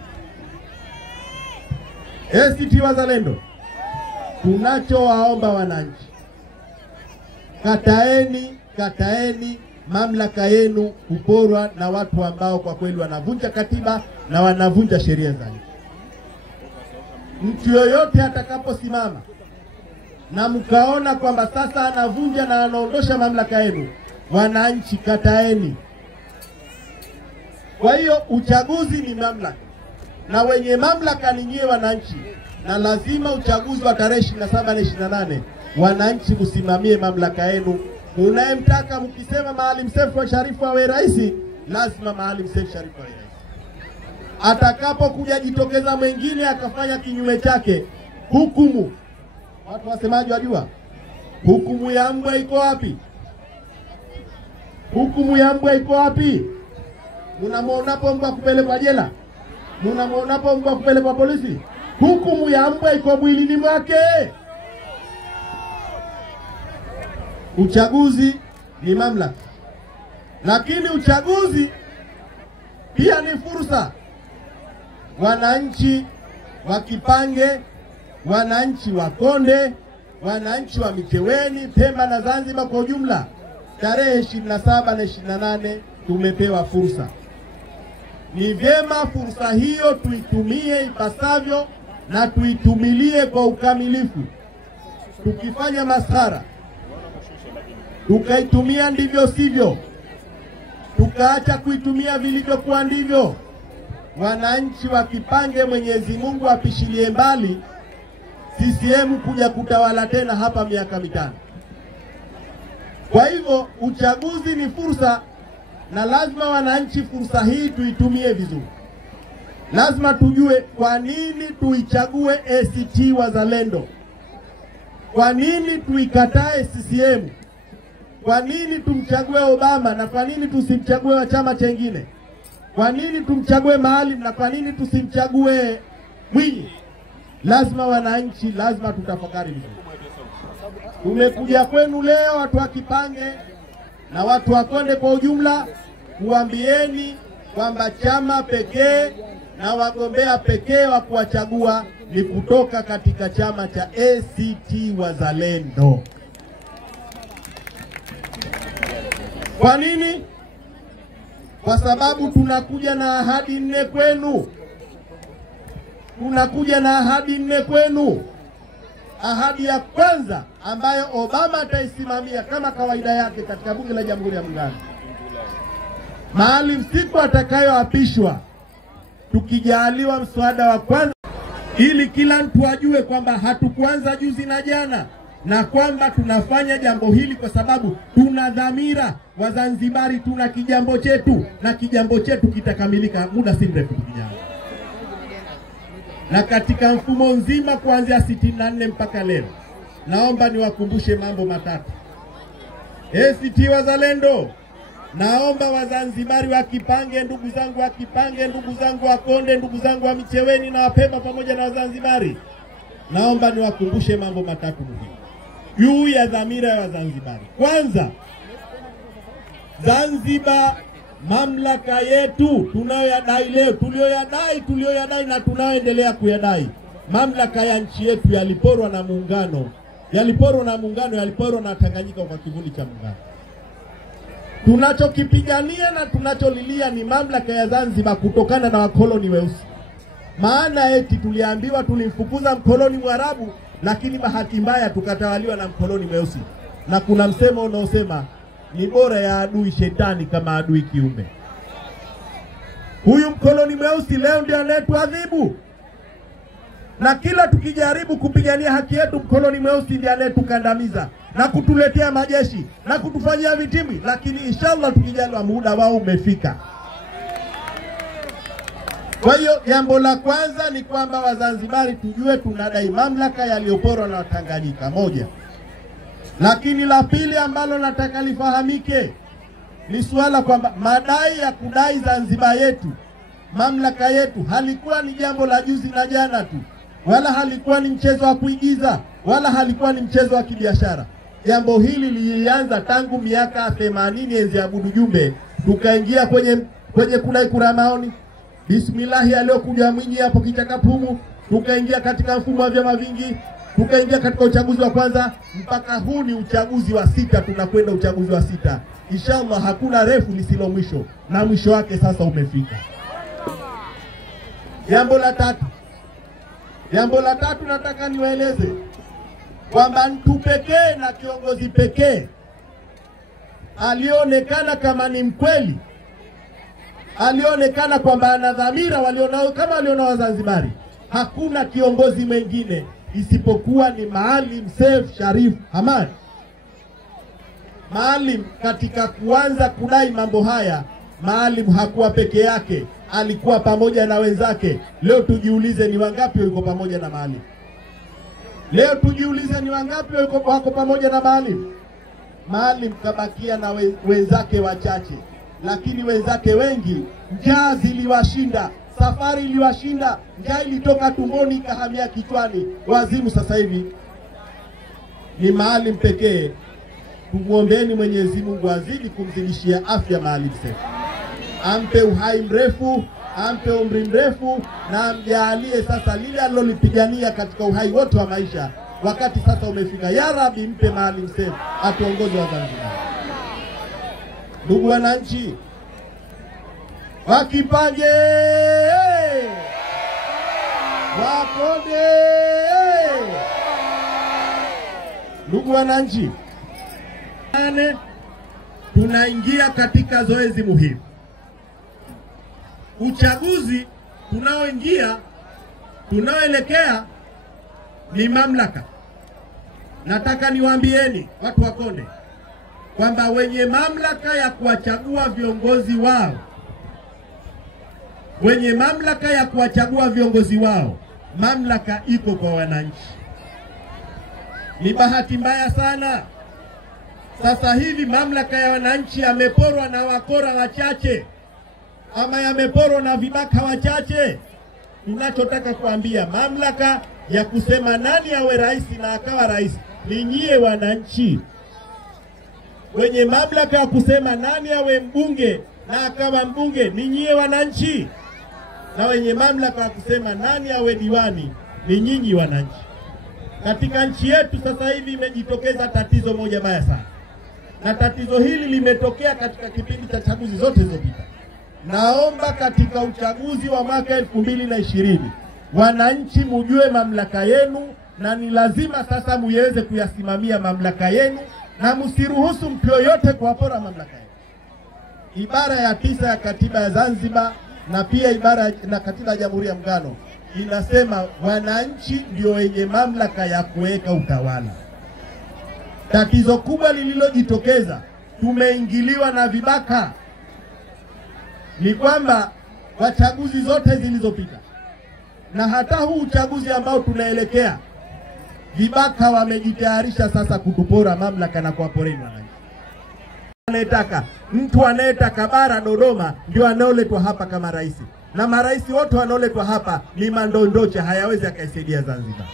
ACT Wazalendo, tunachowaomba wananchi, kataeni mamlaka yenu kuporwa na watu ambao kwa kweli wanavunja katiba na wanavunja sheria za nchi. Mtu yoyote atakaposimama na mkaona kwamba sasa anavunja na anaondosha mamlaka yenu, wananchi kataeni. Kwa hiyo uchaguzi ni mamlaka, na wenye mamlaka ni nyie wananchi, na lazima uchaguzi wa tarehe 27 na 28 wananchi kusimamie mamlaka yenu. Unayemtaka mkisema Maalim Seif Sharif awe rais, lazima Maalim Seif Sharif awe rais. Atakapokuja jitokeza mwingine akafanya kinyume chake, hukumu. Watu wasemaji wajua, hukumu ya mbwa iko wapi? Hukumu ya mbwa iko wapi? Mnamwonapo mbwa kupelekwa jela? Mnamwonapo mbwa kupelekwa polisi? Hukumu ya mbwa iko mwilini mwake. Uchaguzi ni mamlaka, lakini uchaguzi pia ni fursa. Wananchi wa Kipange, wananchi wa Konde, wananchi wa Micheweni, Pemba na Zanzibar kwa ujumla, tarehe 27 na 28 tumepewa fursa. Ni vyema fursa hiyo tuitumie ipasavyo na tuitumilie kwa ukamilifu. Tukifanya maskhara, tukaitumia ndivyo sivyo, tukaacha kuitumia vilivyokuwa ndivyo, wananchi wa Kipange, Mwenyezi Mungu apishilie mbali CCM kuja kutawala tena hapa miaka mitano. Kwa hivyo uchaguzi ni fursa, na lazima wananchi fursa hii tuitumie vizuri. Lazima tujue kwa nini tuichague ACT Wazalendo, kwa nini tuikatae CCM, kwa nini tumchague Obama na kwa nini tusimchague wa chama chengine, kwa nini tumchague Maalim na kwa nini tusimchague Mwinyi. Lazima wananchi, lazima tutafakari vizuri. Tumekuja kwenu leo watu wa Kipange na watu wa Konde kwa ujumla kuambieni kwamba chama pekee na wagombea pekee wa kuwachagua ni kutoka katika chama cha ACT Wazalendo. Kwa nini? Kwa sababu tunakuja na ahadi 4 kwenu. Tunakuja na ahadi 4 kwenu. Ahadi ya kwanza ambayo Obama ataisimamia kama kawaida yake katika bunge la Jamhuri ya Muungano, Maalim siku atakayoapishwa, tukijaliwa mswada wa kwanza, ili kila mtu ajue kwamba hatukuanza juzi na jana, na kwamba tunafanya jambo hili kwa sababu tuna dhamira. Wazanzibari tuna kijambo chetu, na kijambo chetu kitakamilika muda si mrefu kijana. Na katika mfumo nzima kuanzia 64 mpaka leo, naomba niwakumbushe mambo matatu. ACT Wazalendo, naomba Wazanzibari wa Kipange, ndugu zangu wa Kipange, ndugu zangu wa Konde, ndugu zangu wa Micheweni na Wapemba pamoja na Wazanzibari, naomba niwakumbushe mambo matatu muhimu juu ya dhamira ya Wazanzibari. Kwanza, Zanzibar, mamlaka yetu tunayoyadai leo, tulioyadai na tunayoendelea kuyadai, mamlaka ya nchi yetu yaliporwa na muungano, yaliporwa na Tanganyika kwa kivuli cha muungano. Tunachokipigania na tunacholilia ni mamlaka ya Zanzibar kutokana na wakoloni weusi. Maana eti tuliambiwa tulimfukuza mkoloni Mwarabu, lakini bahati mbaya tukatawaliwa na mkoloni mweusi. Na kuna msemo unaosema ni bora ya adui shetani kama adui kiume. Huyu mkoloni mweusi leo ndiye anayetuadhibu. Na kila tukijaribu kupigania haki yetu, mkoloni mweusi ndiye anayetukandamiza na kutuletea majeshi na kutufanyia vitimbi, lakini inshallah tukijaliwa muda wao umefika. Kwa hiyo jambo la kwanza ni kwamba Wazanzibari tujue tunadai mamlaka yaliyoporwa na Watanganyika, moja. Lakini la pili ambalo nataka lifahamike ni suala kwamba madai ya kudai Zanzibar yetu, mamlaka yetu, halikuwa ni jambo la juzi na jana tu, wala halikuwa ni mchezo wa kuigiza, wala halikuwa ni mchezo wa kibiashara. Jambo hili lilianza tangu miaka 80 enzi ya Abudu Jumbe, tukaingia kwenye kura maoni. Bismillahi aliyokuja Mwinyi hapo Kichakapumu, tukaingia katika mfumo wa vyama vingi, tukaingia katika uchaguzi wa kwanza, mpaka huu ni uchaguzi wa 6, tunakwenda uchaguzi wa 6. Inshallah hakuna refu lisilo mwisho, na mwisho wake sasa umefika. Jambo la tatu nataka niwaeleze kwamba mtu pekee na kiongozi pekee alionekana kama ni mkweli, alionekana kwamba ana dhamira walionao kama walionao Wazanzibari, hakuna kiongozi mwingine isipokuwa ni Maalim Seif Sharif Hamad. Maalim katika kuanza kudai mambo haya, Maalim hakuwa peke yake, alikuwa pamoja na wenzake. Leo tujiulize ni wangapi wako pamoja na Maalim? Leo tujiulize ni wangapi wako pamoja na Maalim? Maalim kabakia na wenzake wachache, lakini wenzake wengi njaa ziliwashinda, safari iliwashinda, njaa ilitoka tumboni ikahamia kichwani, wazimu sasa hivi. Ni Maalim pekee. Tumuombeeni Mwenyezi Mungu azidi kumzidishia afya Maalim Seif, ampe uhai mrefu, ampe umri mrefu, na amjalie sasa lile alilolipigania katika uhai wote wa maisha, wakati sasa umefika. Ya Rabbi, mpe Maalim Seif atuongoze Wazanzibar. Ndugu wananchi, Wakipange, Wakonde, ndugu wananchi, tunaingia katika zoezi muhimu. Uchaguzi tunaoelekea ni mamlaka. Nataka niwaambieni watu wa Konde kwamba wenye mamlaka ya kuwachagua viongozi wao, mamlaka iko kwa wananchi. Ni bahati mbaya sana sasa hivi mamlaka ya wananchi yameporwa na wakora wachache, ama yameporwa na vibaka wachache. Tunachotaka kuambia, mamlaka ya kusema nani awe rais na akawa rais ni nyie wananchi. Wenye mamlaka ya kusema nani awe mbunge na akawa mbunge ni nyie wananchi. Na wenye mamlaka ya kusema nani awe diwani ni nyinyi wananchi. Katika nchi yetu sasa hivi imejitokeza tatizo moja baya sana. Na tatizo hili limetokea katika kipindi cha chaguzi zote zilizopita. Naomba katika uchaguzi wa mwaka 2020 wananchi mujue mamlaka yenu, na ni lazima sasa muweze kuyasimamia mamlaka yenu, na msiruhusu mtu yoyote kuwapora mamlaka yenu. Ibara ya 9 ya katiba ya Zanzibar na pia ibara na katiba ya Jamhuri ya Muungano inasema wananchi ndio wenye mamlaka ya kuweka utawala. Tatizo kubwa lililojitokeza, tumeingiliwa na vibaka. Ni kwamba wachaguzi zote zilizopita na hata huu uchaguzi ambao tunaelekea, vibaka wamejitayarisha sasa kutupora mamlaka na kuwaporeni wananchi. Mtu anayetaka bara Dodoma ndio anaoletwa hapa kama rais, na marais wote wanaoletwa hapa ni mandondoche, hayawezi akaisaidia Zanzibar.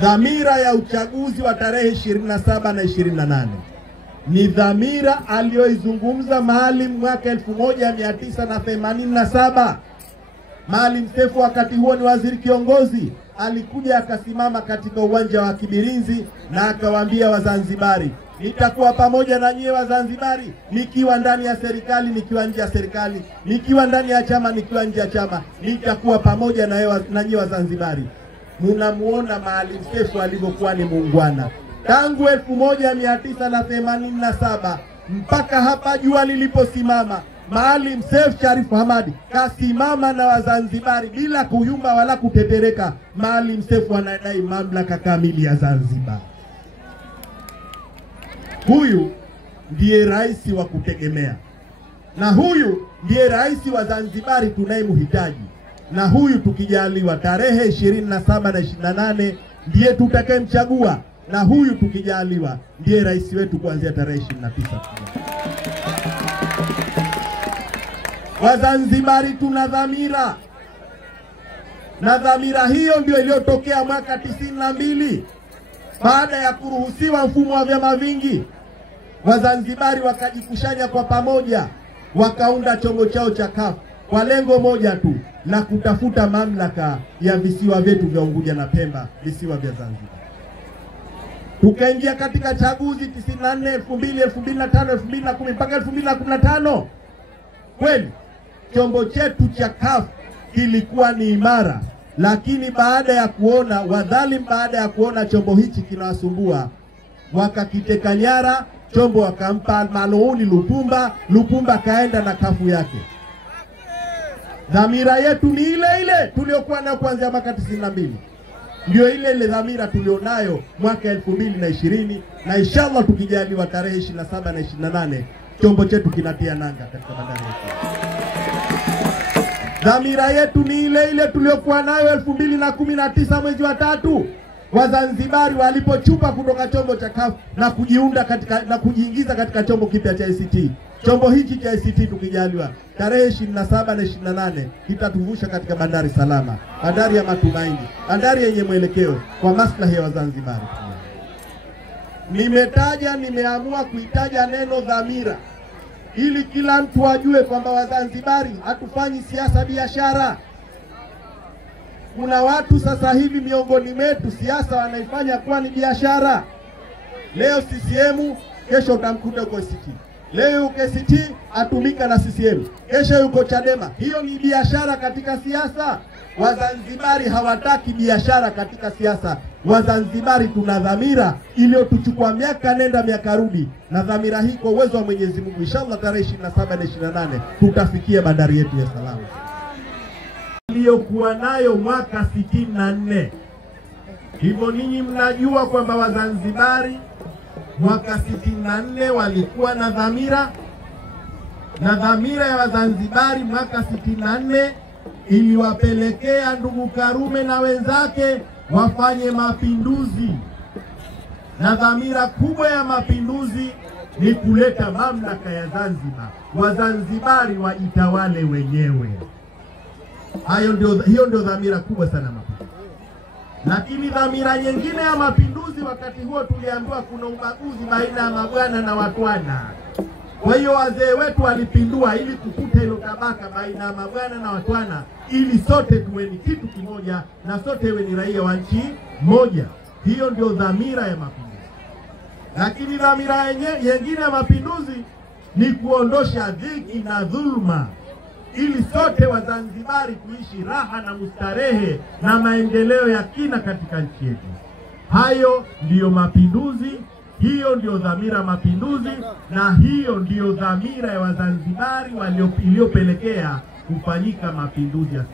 Dhamira ya uchaguzi wa tarehe 27 na 28 ni dhamira aliyoizungumza Maalim mwaka 1987. Maalim Seif wakati huo ni waziri kiongozi, alikuja akasimama katika uwanja wa Kibirinzi na akawaambia Wazanzibari, nitakuwa pamoja na nyie Wazanzibari, nikiwa ndani ya serikali, nikiwa nje ya serikali, nikiwa ndani ya chama, nikiwa nje ya chama, nitakuwa pamoja na nyie Wazanzibari. Munamuona Maalim Seif alivyokuwa ni muungwana. Tangu 1987 mpaka hapa jua liliposimama, Maalim Seif Sharif Hamad kasimama na Wazanzibari bila kuyumba wala kutetereka. Maalim Seif anadai mamlaka kamili ya Zanzibar. Huyu ndiye rais wa kutegemea, na huyu ndiye rais wa Zanzibari tunayemhitaji, na huyu tukijaliwa tarehe 27 na 28 ndiye tutakayemchagua, na huyu tukijaliwa ndiye rais wetu kuanzia tarehe 29. Wazanzibari tuna dhamira, na dhamira hiyo ndio iliyotokea mwaka 92 baada ya kuruhusiwa mfumo wa vyama vingi. Wazanzibari wakajikushanya kwa pamoja, wakaunda chombo chao cha CUF kwa lengo moja tu, la kutafuta mamlaka ya visiwa vyetu vya Unguja na Pemba, visiwa vya Zanzibar. Tukaingia katika chaguzi 94, 2000, 2005, 2010 mpaka 2015. Kweli chombo chetu cha CUF kilikuwa ni imara, lakini baada ya kuona wadhalim, baada ya kuona chombo hichi kinawasumbua, wakakiteka nyara chombo, wakampa Malouni Lupumba kaenda na kafu yake. Dhamira yetu ni ile ile tuliokuwa nayo kuanzia mwaka 92. Ndio ile ile dhamira tulionayo mwaka 2020, na inshallah tukijaliwa tarehe 27 na 28 chombo chetu kinatia nanga katika bandari yetu. Dhamira yetu ni ile ile tuliokuwa nayo 2019 mwezi wa 3, Wazanzibari walipochupa kutoka chombo cha CUF na kujiingiza katika chombo kipya cha ICT. Chombo hiki cha ICT tukijaliwa tarehe 27 na 28 kitatuvusha katika bandari salama, bandari ya matumaini, bandari yenye mwelekeo kwa maslahi ya Wazanzibari. Nimeamua kuitaja neno dhamira ili kila mtu ajue kwamba Wazanzibari hatufanyi siasa biashara. Kuna watu sasa hivi miongoni mwetu siasa wanaifanya kuwa ni biashara. Leo CCM, kesho utamkuta uko ACT. Leo uko ACT atumika na CCM, kesho yuko Chadema. Hiyo ni biashara katika siasa. Wazanzibari hawataki biashara katika siasa. Wazanzibari tuna dhamira iliyotuchukua miaka nenda miaka rudi, na dhamira hii kwa uwezo wa Mwenyezi Mungu inshallah tarehe 27 na 28 tutafikia bandari yetu ya salama iliyokuwa nayo mwaka 64. Hivyo ninyi mnajua kwamba Wazanzibari mwaka 64 walikuwa na dhamira, na dhamira ya Wazanzibari mwaka 64 iliwapelekea ndugu Karume na wenzake wafanye mapinduzi, na dhamira kubwa ya mapinduzi ni kuleta mamlaka ya Zanzibar, Wazanzibari wajitawale wenyewe. Hiyo ndio dhamira kubwa sana mapinduzi. Lakini dhamira nyingine ya mapinduzi, wakati huo tuliambiwa kuna ubaguzi baina ya mabwana na watwana. Kwa hiyo wazee wetu walipindua ili kukuta hilo tabaka baina ya mabwana na watwana, ili sote tuwe ni kitu kimoja na sote iwe ni raia wa nchi moja. Hiyo ndio dhamira ya mapinduzi. Lakini dhamira nyingine ya mapinduzi ni kuondosha dhiki na dhulma, ili sote Wazanzibari tuishi raha na mustarehe na maendeleo ya kina katika nchi yetu. Hayo ndiyo mapinduzi, hiyo ndiyo dhamira mapinduzi, na hiyo ndiyo dhamira ya Wazanzibari iliyopelekea kufanyika mapinduzi ya 64.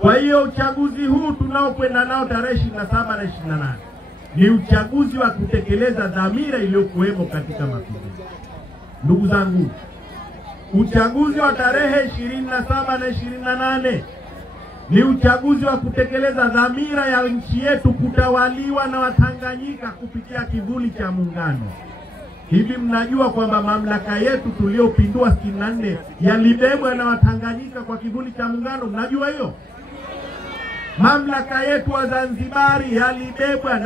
Kwa hiyo uchaguzi huu tunaokwenda nao tarehe 27 na 28 ni uchaguzi wa kutekeleza dhamira iliyokuwemo katika mapinduzi. Ndugu zangu, uchaguzi wa tarehe 27 na 28 ni uchaguzi wa kutekeleza dhamira ya nchi yetu kutawaliwa na Watanganyika kupitia kivuli cha muungano. Hivi mnajua kwamba mamlaka yetu tuliopindua 64 yalibebwa na Watanganyika kwa kivuli cha muungano? Mnajua hiyo? Mamlaka yetu wa Zanzibari yalibebwa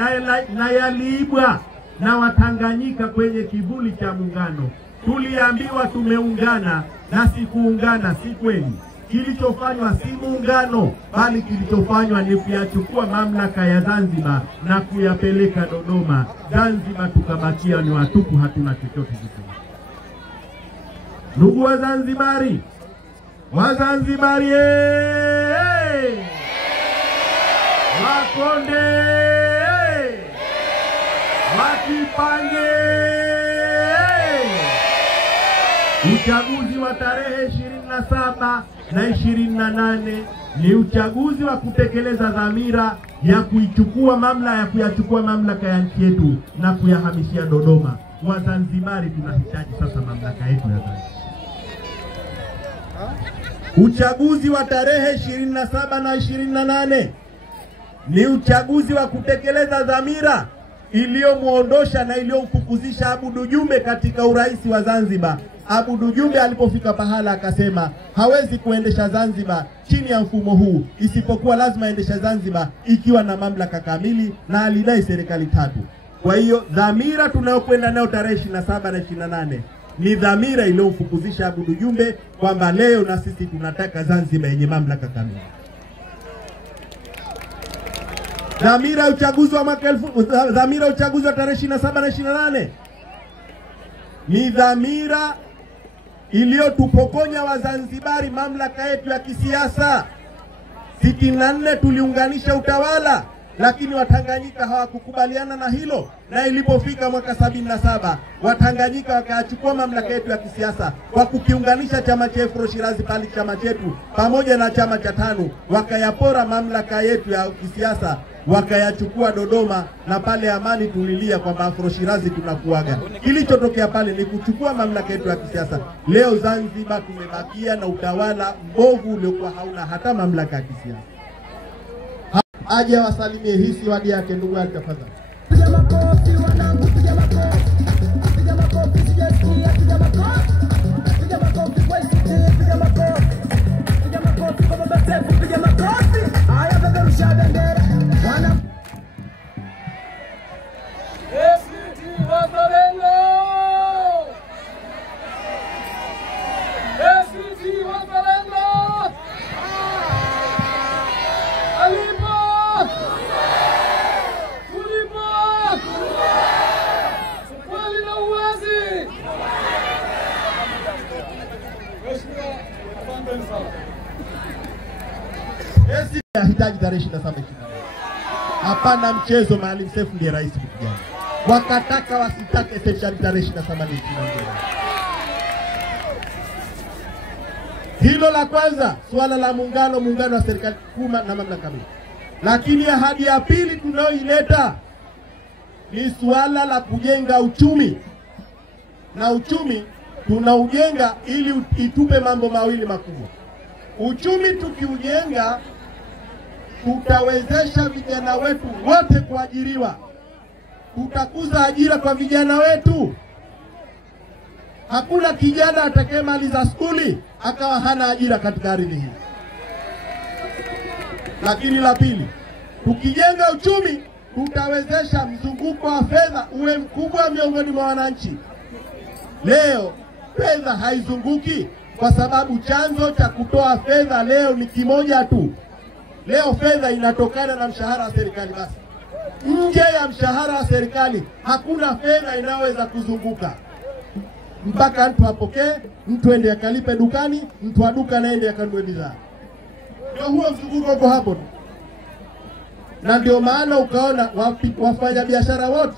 na yaliibwa na Watanganyika kwenye kivuli cha muungano. Tuliambiwa tumeungana na si kuungana, si kweli. Kilichofanywa si muungano, bali kilichofanywa ni kuyachukua mamlaka ya Zanzibar na kuyapeleka Dodoma. Zanzibar tukabakia ni watupu, hatuna chochote kitu. Ndugu wa Zanzibari, Wazanzibari Wakonde, Wakipange, uchaguzi wa tarehe 27 na 28 ni uchaguzi wa kutekeleza dhamira ya kuyachukua mamlaka ya nchi yetu na kuyahamishia Dodoma. Wazanzibari tunahitaji sasa mamlaka yetu ya Zanzibar. Uchaguzi wa tarehe 27 na 28 ni uchaguzi wa kutekeleza dhamira iliyomuondosha na iliyomfukuzisha Abudu Jumbe katika urais wa Zanzibar. Abudu Jumbe alipofika pahala akasema hawezi kuendesha Zanzibar chini ya mfumo huu, isipokuwa lazima endesha Zanzibar ikiwa na mamlaka kamili, na alidai serikali tatu. Kwa hiyo dhamira tunayokwenda nayo tarehe 27 na 28 ni dhamira iliyomfukuzisha Abudu Jumbe, kwamba leo na sisi tunataka Zanzibar yenye mamlaka kamili. Dhamira uchaguzi wa tarehe 27 na 28 ni dhamira iliyotupokonya Wazanzibari mamlaka yetu ya kisiasa. 64 tuliunganisha utawala, lakini Watanganyika hawakukubaliana na hilo, na ilipofika mwaka 77 Watanganyika wakachukua mamlaka yetu ya kisiasa kwa kukiunganisha chama cha Afro Shirazi pale chama chetu pamoja na chama cha TANU, wakayapora mamlaka yetu ya kisiasa, wakayachukua Dodoma, na pale Amani tulilia kwamba Afro Shirazi tunakuaga. Kilichotokea pale ni kuchukua mamlaka yetu ya kisiasa. Leo Zanzibar tumebakia na utawala mbovu uliokuwa hauna hata mamlaka ya kisiasa. Aje wasalimie hisi wadi yake ndugu yake tafadhali. Piga makofi wanangu, piga makofi. Piga makofi sijasikia, piga makofi. Piga makofi kwa sisi, piga makofi. Piga makofi kwa baba Sefu, piga makofi. Haya peperusha bendera. Wana ACT Wazalendo. ACT Wazalendo. Alipo kweli na uwazi. Esi hitaji tarehe 27. Hapana mchezo, Maalim Seif ndiye rais mpya. Wakataka wasitake seshari tarehe 27. Hilo la kwanza, suala la muungano wa serikali kuu na mamlaka kamili. Lakini ahadi ya pili tunayoileta ni suala la kujenga uchumi. Na uchumi tunaujenga ili itupe mambo mawili makubwa. Uchumi tukiujenga, tutawezesha vijana wetu wote kuajiriwa. Tutakuza ajira kwa vijana wetu. Hakuna kijana atakayemaliza skuli akawa hana ajira katika ardhi hii. Lakini la pili, tukijenga uchumi, tutawezesha mzunguko wa fedha uwe mkubwa miongoni mwa wananchi. Leo fedha haizunguki kwa sababu chanzo cha kutoa fedha leo ni kimoja tu. Leo fedha inatokana na mshahara wa serikali basi. Nje ya mshahara wa serikali hakuna fedha inaweza kuzunguka. Mpaka mtu apokee, mtu ende akalipe dukani, mtu wa duka naende akanunue bidhaa. Ndio huo mzunguko uko hapo. Na ndio maana ukaona wafanya biashara wote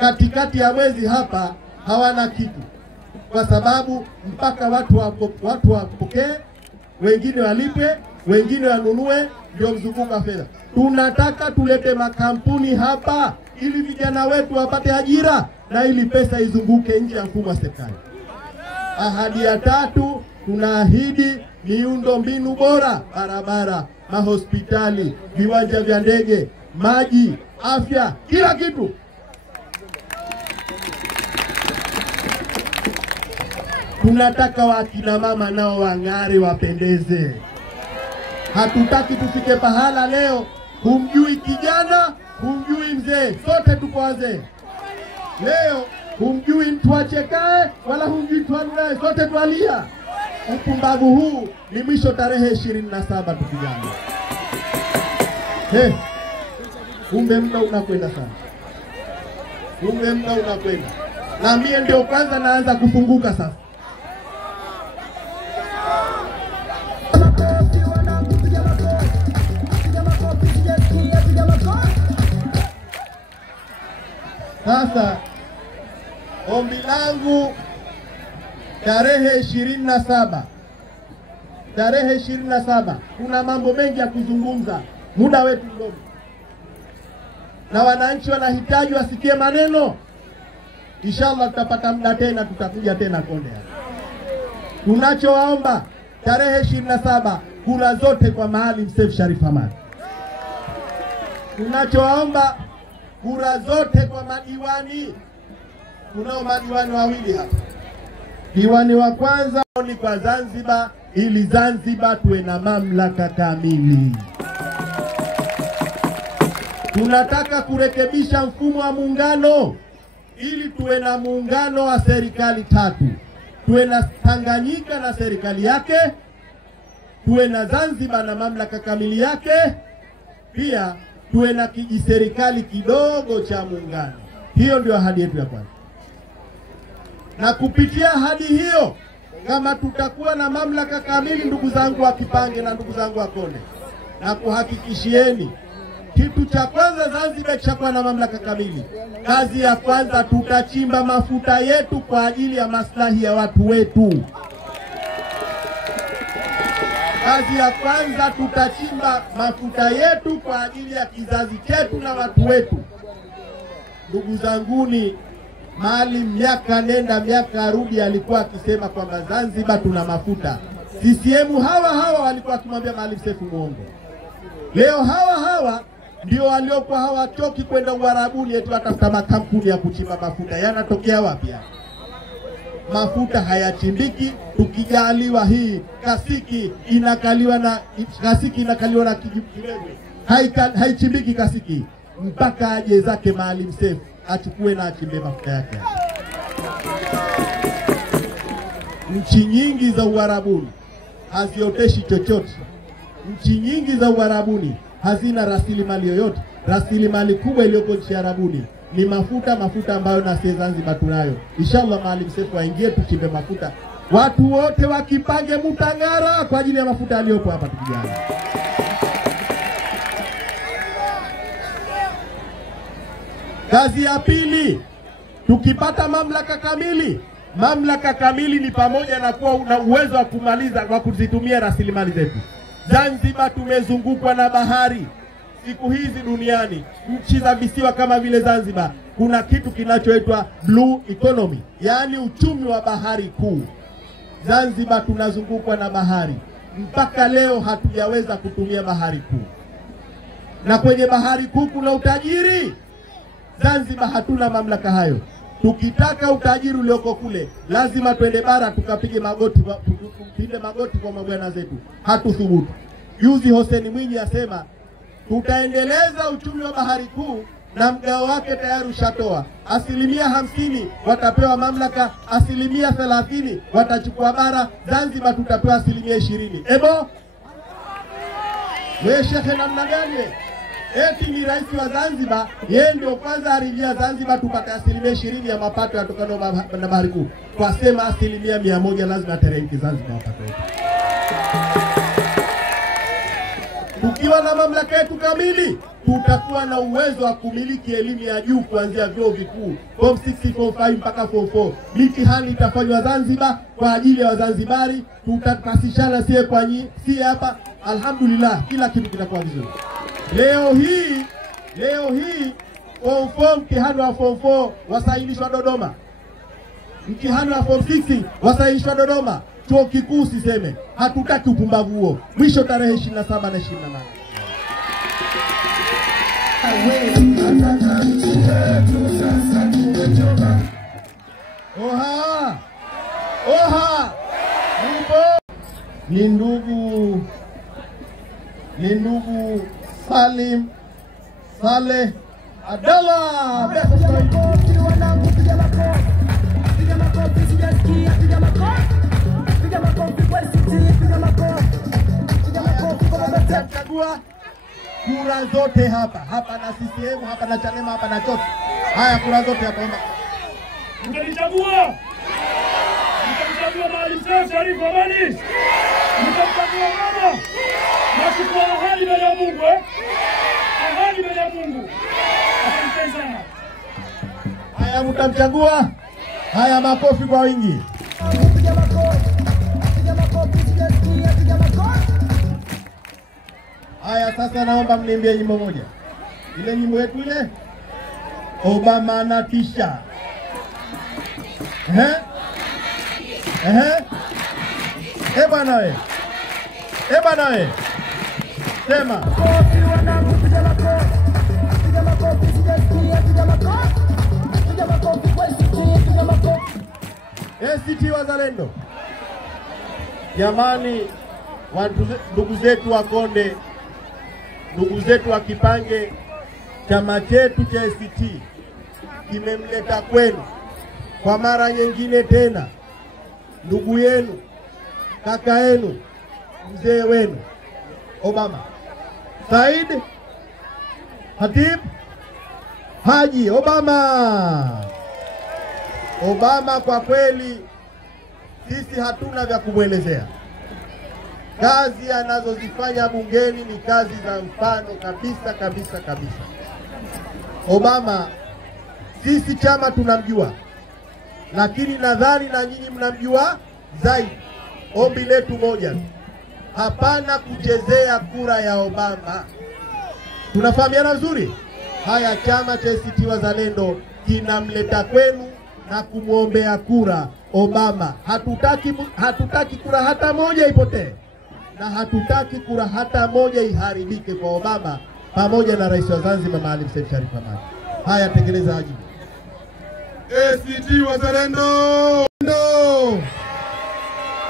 katikati ya mwezi hapa hawana kitu, kwa sababu mpaka watu wapokee, wengine walipe, wengine wanunue, ndio mzunguko wa fedha. Tunataka tulete makampuni hapa ili vijana wetu wapate ajira na ili pesa izunguke nje ya mfumo wa serikali. Ahadi ya tatu, tunaahidi miundo mbinu bora, barabara, mahospitali, viwanja vya ndege, maji, afya, kila kitu. Tunataka wakina mama nao wang'are, wapendeze. Hatutaki tufike pahala leo humjui kijana, humjui mzee, sote tuko wazee. Leo humjui mtu achekae wala humjui mtu alunaye, sote twalia. Upumbavu huu ni mwisho tarehe 27 tupigane. Kumbe muda unakwenda sana. Kumbe muda unakwenda. Na mie ndio kwanza naanza kufunguka sasa. Sasa ombi langu tarehe 27. Tarehe 27 kuna mambo mengi ya kuzungumza. Muda wetu mdogo. Na wananchi wanahitaji wasikie maneno. Inshallah tutapata muda tena, tutakuja tena Konde. Tunachowaomba tarehe 27 kura zote kwa Maalim Seif Sharif Hamad. Tunachowaomba kura zote kwa madiwani. Kunao madiwani wawili hapa. Diwani wa kwanza ni kwa Zanzibar, ili Zanzibar tuwe na mamlaka kamili. Tunataka kurekebisha mfumo wa muungano ili tuwe na muungano wa serikali tatu. Tuwe na Tanganyika na serikali yake, tuwe na Zanzibar na mamlaka kamili yake, pia tuwe na kijiserikali kidogo cha muungano. Hiyo ndio ahadi yetu ya kwanza. Na kupitia ahadi hiyo, kama tutakuwa na mamlaka kamili, ndugu zangu wa Kipange na ndugu zangu wa Konde, na kuhakikishieni kitu cha kwanza, Zanzibar kishakuwa na mamlaka kamili, kazi ya kwanza tutachimba mafuta yetu kwa ajili ya maslahi ya watu wetu. Kazi ya kwanza tutachimba mafuta yetu kwa ajili ya kizazi chetu na watu wetu. Ndugu zanguni, Maalim miaka nenda miaka rudi alikuwa akisema kwamba Zanzibar tuna mafuta. CCM hawa walikuwa akimwambia Maalim Seif muongo. Leo hawa ndio waliokuwa hawachoki kwenda Uarabuni eti watafuta makampuni ya kuchimba mafuta. Yanatokea wapi? Mafuta hayachimbiki. Tukijaliwa hii Kasiki inakaliwa na Kijiwe. Haichimbiki Kasiki mpaka aje zake Maalim Seif achukue na achimbe mafuta yake. Nchi nyingi za Uarabuni hazioteshi chochote. Nchi nyingi za Uarabuni hazina rasilimali yoyote. Rasilimali kubwa iliyoko nchi ya Arabuni ni mafuta ambayo na sisi Zanzibar tunayo. Inshallah Maalim Seif waingie tuchimbe mafuta. Watu wote wakipange mutangara kwa ajili ya mafuta yaliyopo hapa tupigane. Kazi ya pili, tukipata mamlaka kamili. Mamlaka kamili ni pamoja na kuwa una uwezo wa kumaliza kwa kuzitumia rasilimali zetu. Zanzibar tumezungukwa na bahari. Siku hizi duniani, nchi za visiwa kama vile Zanzibar, kuna kitu kinachoitwa blue economy, yani uchumi wa bahari kuu. Zanzibar tunazungukwa na bahari. Mpaka leo hatujaweza kutumia bahari kuu. Na kwenye bahari kuu kuna utajiri. Zanzibar hatuna mamlaka hayo. Tukitaka utajiri ulioko kule, lazima twende bara tukapige magoti kwa mabwana zetu. Hatuthubutu. Juzi Hussein Mwinyi asema tutaendeleza uchumi wa bahari kuu na mgao wake tayari ushatoa. 50% watapewa mamlaka, 30% watachukua bara. Zanzibar tutapewa 20%. Ebo? Wewe shekhe namna gani? Eti ni rais wa Zanzibar, yeye ndio kwanza arijia Zanzibar tupate 20% ya mapato yatokana na bahari kuu. Kwa sema 100% lazima teremke Zanzibar wapate. Tukiwa na mamlaka yetu kamili, tutakuwa na uwezo wa kumiliki elimu ya juu kuanzia vyuo vikuu, form 6, form 5 mpaka form 4. Mitihani itafanywa Zanzibar kwa ajili ya Wazanzibari, tutapasishana sie hapa. Alhamdulillah, kila kitu kitakuwa vizuri. Leo hii form 4, mtihani wa form 4 wasailishwa Dodoma. Mtihani wa form 6 wasailishwa Dodoma. Chuo kikuu siseme. Hatutaki upumbavu huo. Mwisho tarehe 27 na 28. Oha! Ni ndugu ni ndugu Salim Saleh Abdalla. Chagua kura zote hapa na CCM, hapa na Chadema, hapa na chote. Haya, kura zote hapa. Mtanichagua Maalim Seif Sharif Hamad. Mtamchagua mama. Nachukua ahadi mbele ya Mungu, ahadi mbele ya Mungu. Asante sana. Haya, mtamchagua. Haya, makofi kwa wingi. Haya, sasa naomba mniimbie nyimbo moja. Ile nyimbo yetu ile Obama anatisha. Bwana we. Bwana we. Sema. ACT Wazalendo. Jamani, ndugu zetu wa Konde, ndugu zetu wa Kipange, chama chetu cha ACT kimemleta kwenu kwa mara nyingine tena ndugu yenu, kaka yenu, mzee wenu Obama Said Hatib Haji Obama. Kwa kweli sisi hatuna vya kumwelezea. Kazi anazozifanya bungeni ni kazi za mfano kabisa. Obama, sisi chama tunamjua, lakini nadhani na nyinyi mnamjua zaidi. Ombi letu moja, hapana kuchezea kura ya Obama. Tunafahamiana vizuri? Haya, chama cha ACT Wazalendo kinamleta kwenu na kumwombea kura Obama. Hatutaki kura hata moja ipotee, na hatutaki kura hata moja iharibike kwa Obama pamoja na Rais wa Zanzibar Maalim Seif Sharif Hamad. Haya, tekeleza wajibu. ACT Wazalendo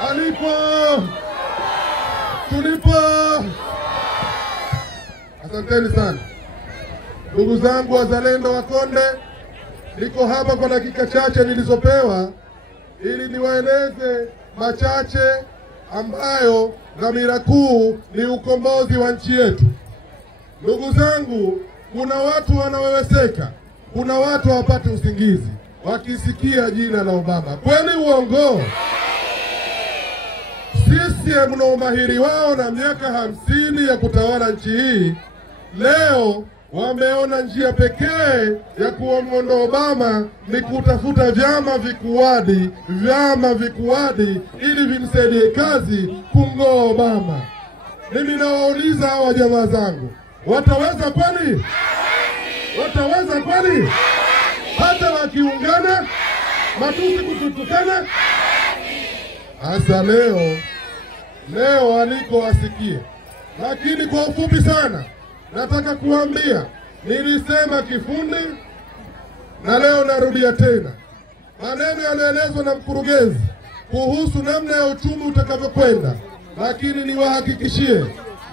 alipo tulipo. Asanteni sana ndugu zangu wazalendo wa Konde. Niko hapa kwa dakika chache nilizopewa ili niwaeleze machache ambayo dhamira kuu ni ukombozi wa nchi yetu. Ndugu zangu, kuna watu wanaweweseka, kuna watu hawapati usingizi wakisikia jina la Obama. Kweli uongo? Sisi mna umahiri wao na miaka 50 ya kutawala nchi hii, leo wameona njia pekee ya kuondoa Obama ni kutafuta vyama vikuadi ili vimsaidie kazi kumngoa Obama. Mimi nawauliza hawa jamaa zangu, wataweza kweli? Wataweza kweli? Hata wakiungana matusi kututukana? Hasa leo aliko wasikie. Lakini kwa ufupi sana nataka kuambia, nilisema kifundi na leo narudia tena. Maneno yanaelezwa na mkurugenzi kuhusu namna ya uchumi utakavyokwenda, lakini niwahakikishie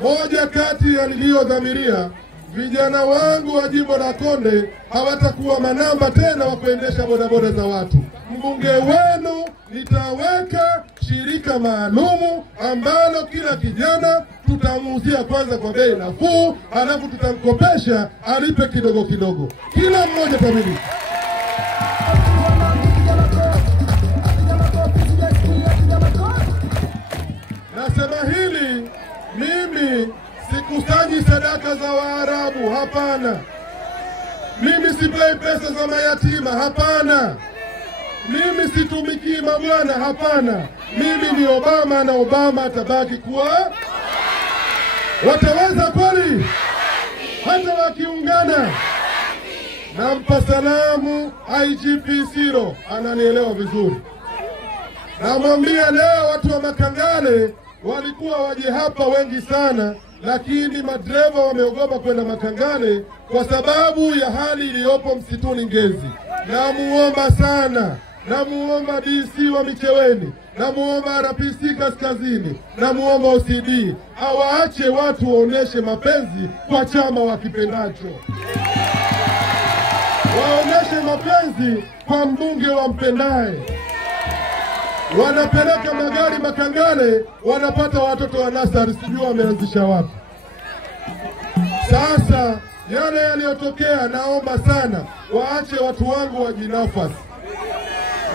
moja kati ya niliyodhamiria, vijana wangu wa jimbo la Konde hawatakuwa manamba tena wa kuendesha bodaboda za watu. Mbunge wenu nitaweka shirika maalumu ambalo kila kijana tutamuuzia kwanza kwa bei nafuu, halafu tutamkopesha alipe kidogo kidogo, kila mmoja kamili. Nasema hili, mimi sikusanyi sadaka za Waarabu, hapana. Mimi sipai pesa za mayatima, hapana. Mimi situmikii mabwana, hapana. Mimi ni Obama na Obama atabaki kuwa. Wataweza kweli? Hata wakiungana. Nampa salamu IGP Siro, ananielewa vizuri. Namwambia leo watu wa Makangale walikuwa waje hapa wengi sana, lakini madereva wameogopa kwenda Makangale kwa sababu ya hali iliyopo msituni Ngezi. Namuomba sana, namuomba DC wa Micheweni, namuomba RPC Kaskazini, namuomba OCD awaache watu waoneshe mapenzi kwa chama wakipendacho, waoneshe mapenzi kwa mbunge wampendaye. Wanapeleka magari Makangale, wanapata watoto wa nasari, sijui wameanzisha wapi. Sasa yale yaliyotokea, naomba sana waache watu wangu wajinafasi,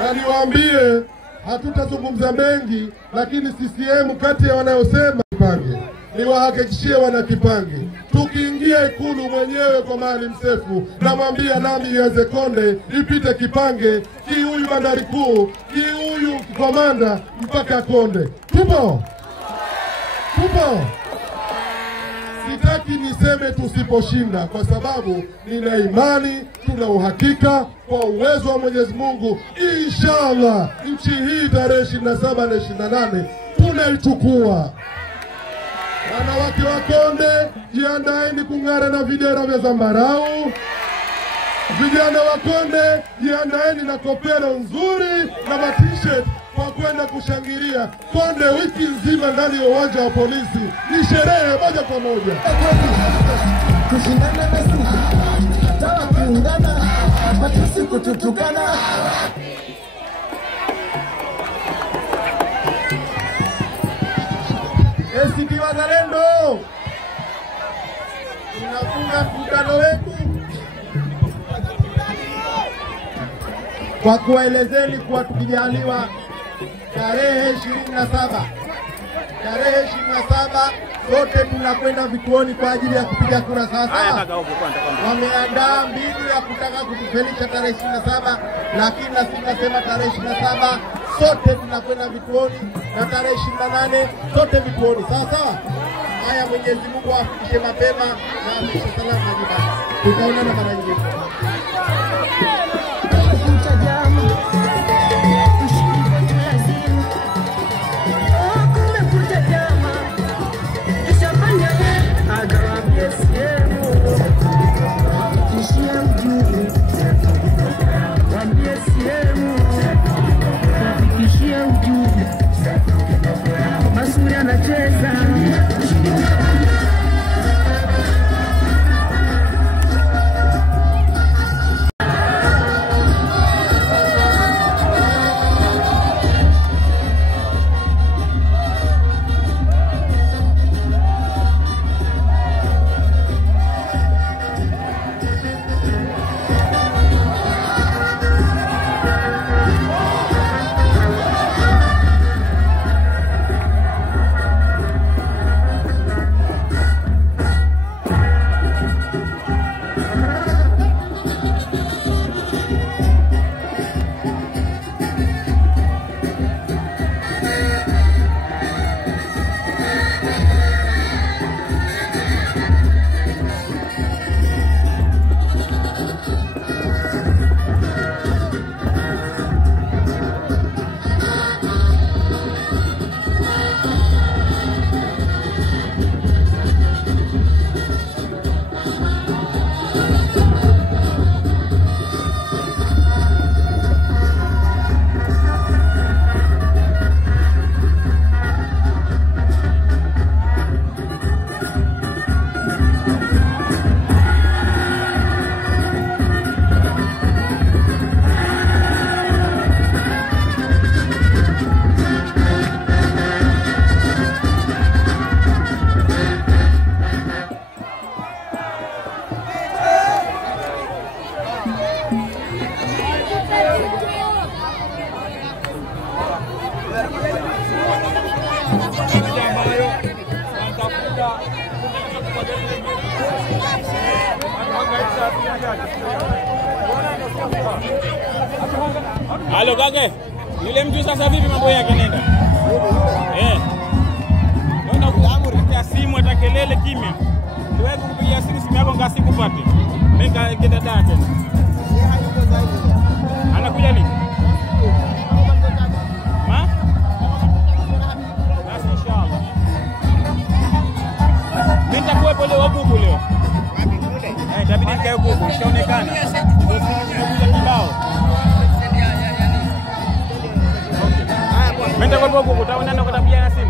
na niwaambie hatutazungumza mengi, lakini CCM kati ya wanayosema Kipange, niwahakikishie wana Kipange, tukiingia Ikulu mwenyewe kwa Maalim Seif, namwambia nami ianze Konde ipite Kipange, Kiuyu bandari kuu, Kiuyu Komanda mpaka Konde. Tupo. Sitaki niseme tusiposhinda, kwa sababu nina imani, tuna uhakika kwa uwezo wa Mwenyezi Mungu, inshallah nchi hii tarehe 27 na 28 tunaichukua. Wanawake wa Konde, jiandaeni kung'ara na videra vya zambarau. Vijana wa Konde, jiandaeni na kopero nzuri na t-shirt kwa kwenda kushangilia Konde wiki nzima ndani ya uwanja wa polisi. Ni sherehe moja kwa moja. Kushindana na sisi, tawa kuungana, matusi kututukana. ACT Wazalendo, tunafunga mkutano wetu kwa kuwaelezeni kuwa tukijaliwa tarehe 27 sote tunakwenda vituoni kwa ajili ya kupiga kura. Sasa wameandaa mbinu ya kutaka kutufelisha tarehe 27, lakini na sisi nasema tarehe 27 sote tunakwenda vituoni, na tarehe 28 sote vituoni. Sasa haya, Mwenyezi Mungu afikishe mapema na afikishe salama nyumbani. Tutaonana mara nyingine. Halo kage, yule mtu sasa vipi mambo yake nenda? Mbona kuamuri simu hata kelele kimya? Niwe kupigia simu yako ngasikupate. Meka kenda dada. Anakuja lini? Ma? Basi inshallah. Nitakuwepo leo Google leo. Itabidi nikae Google, itaonekana. Ndio kibao. Mende kwa boku utaonana kwa tabia ya simu.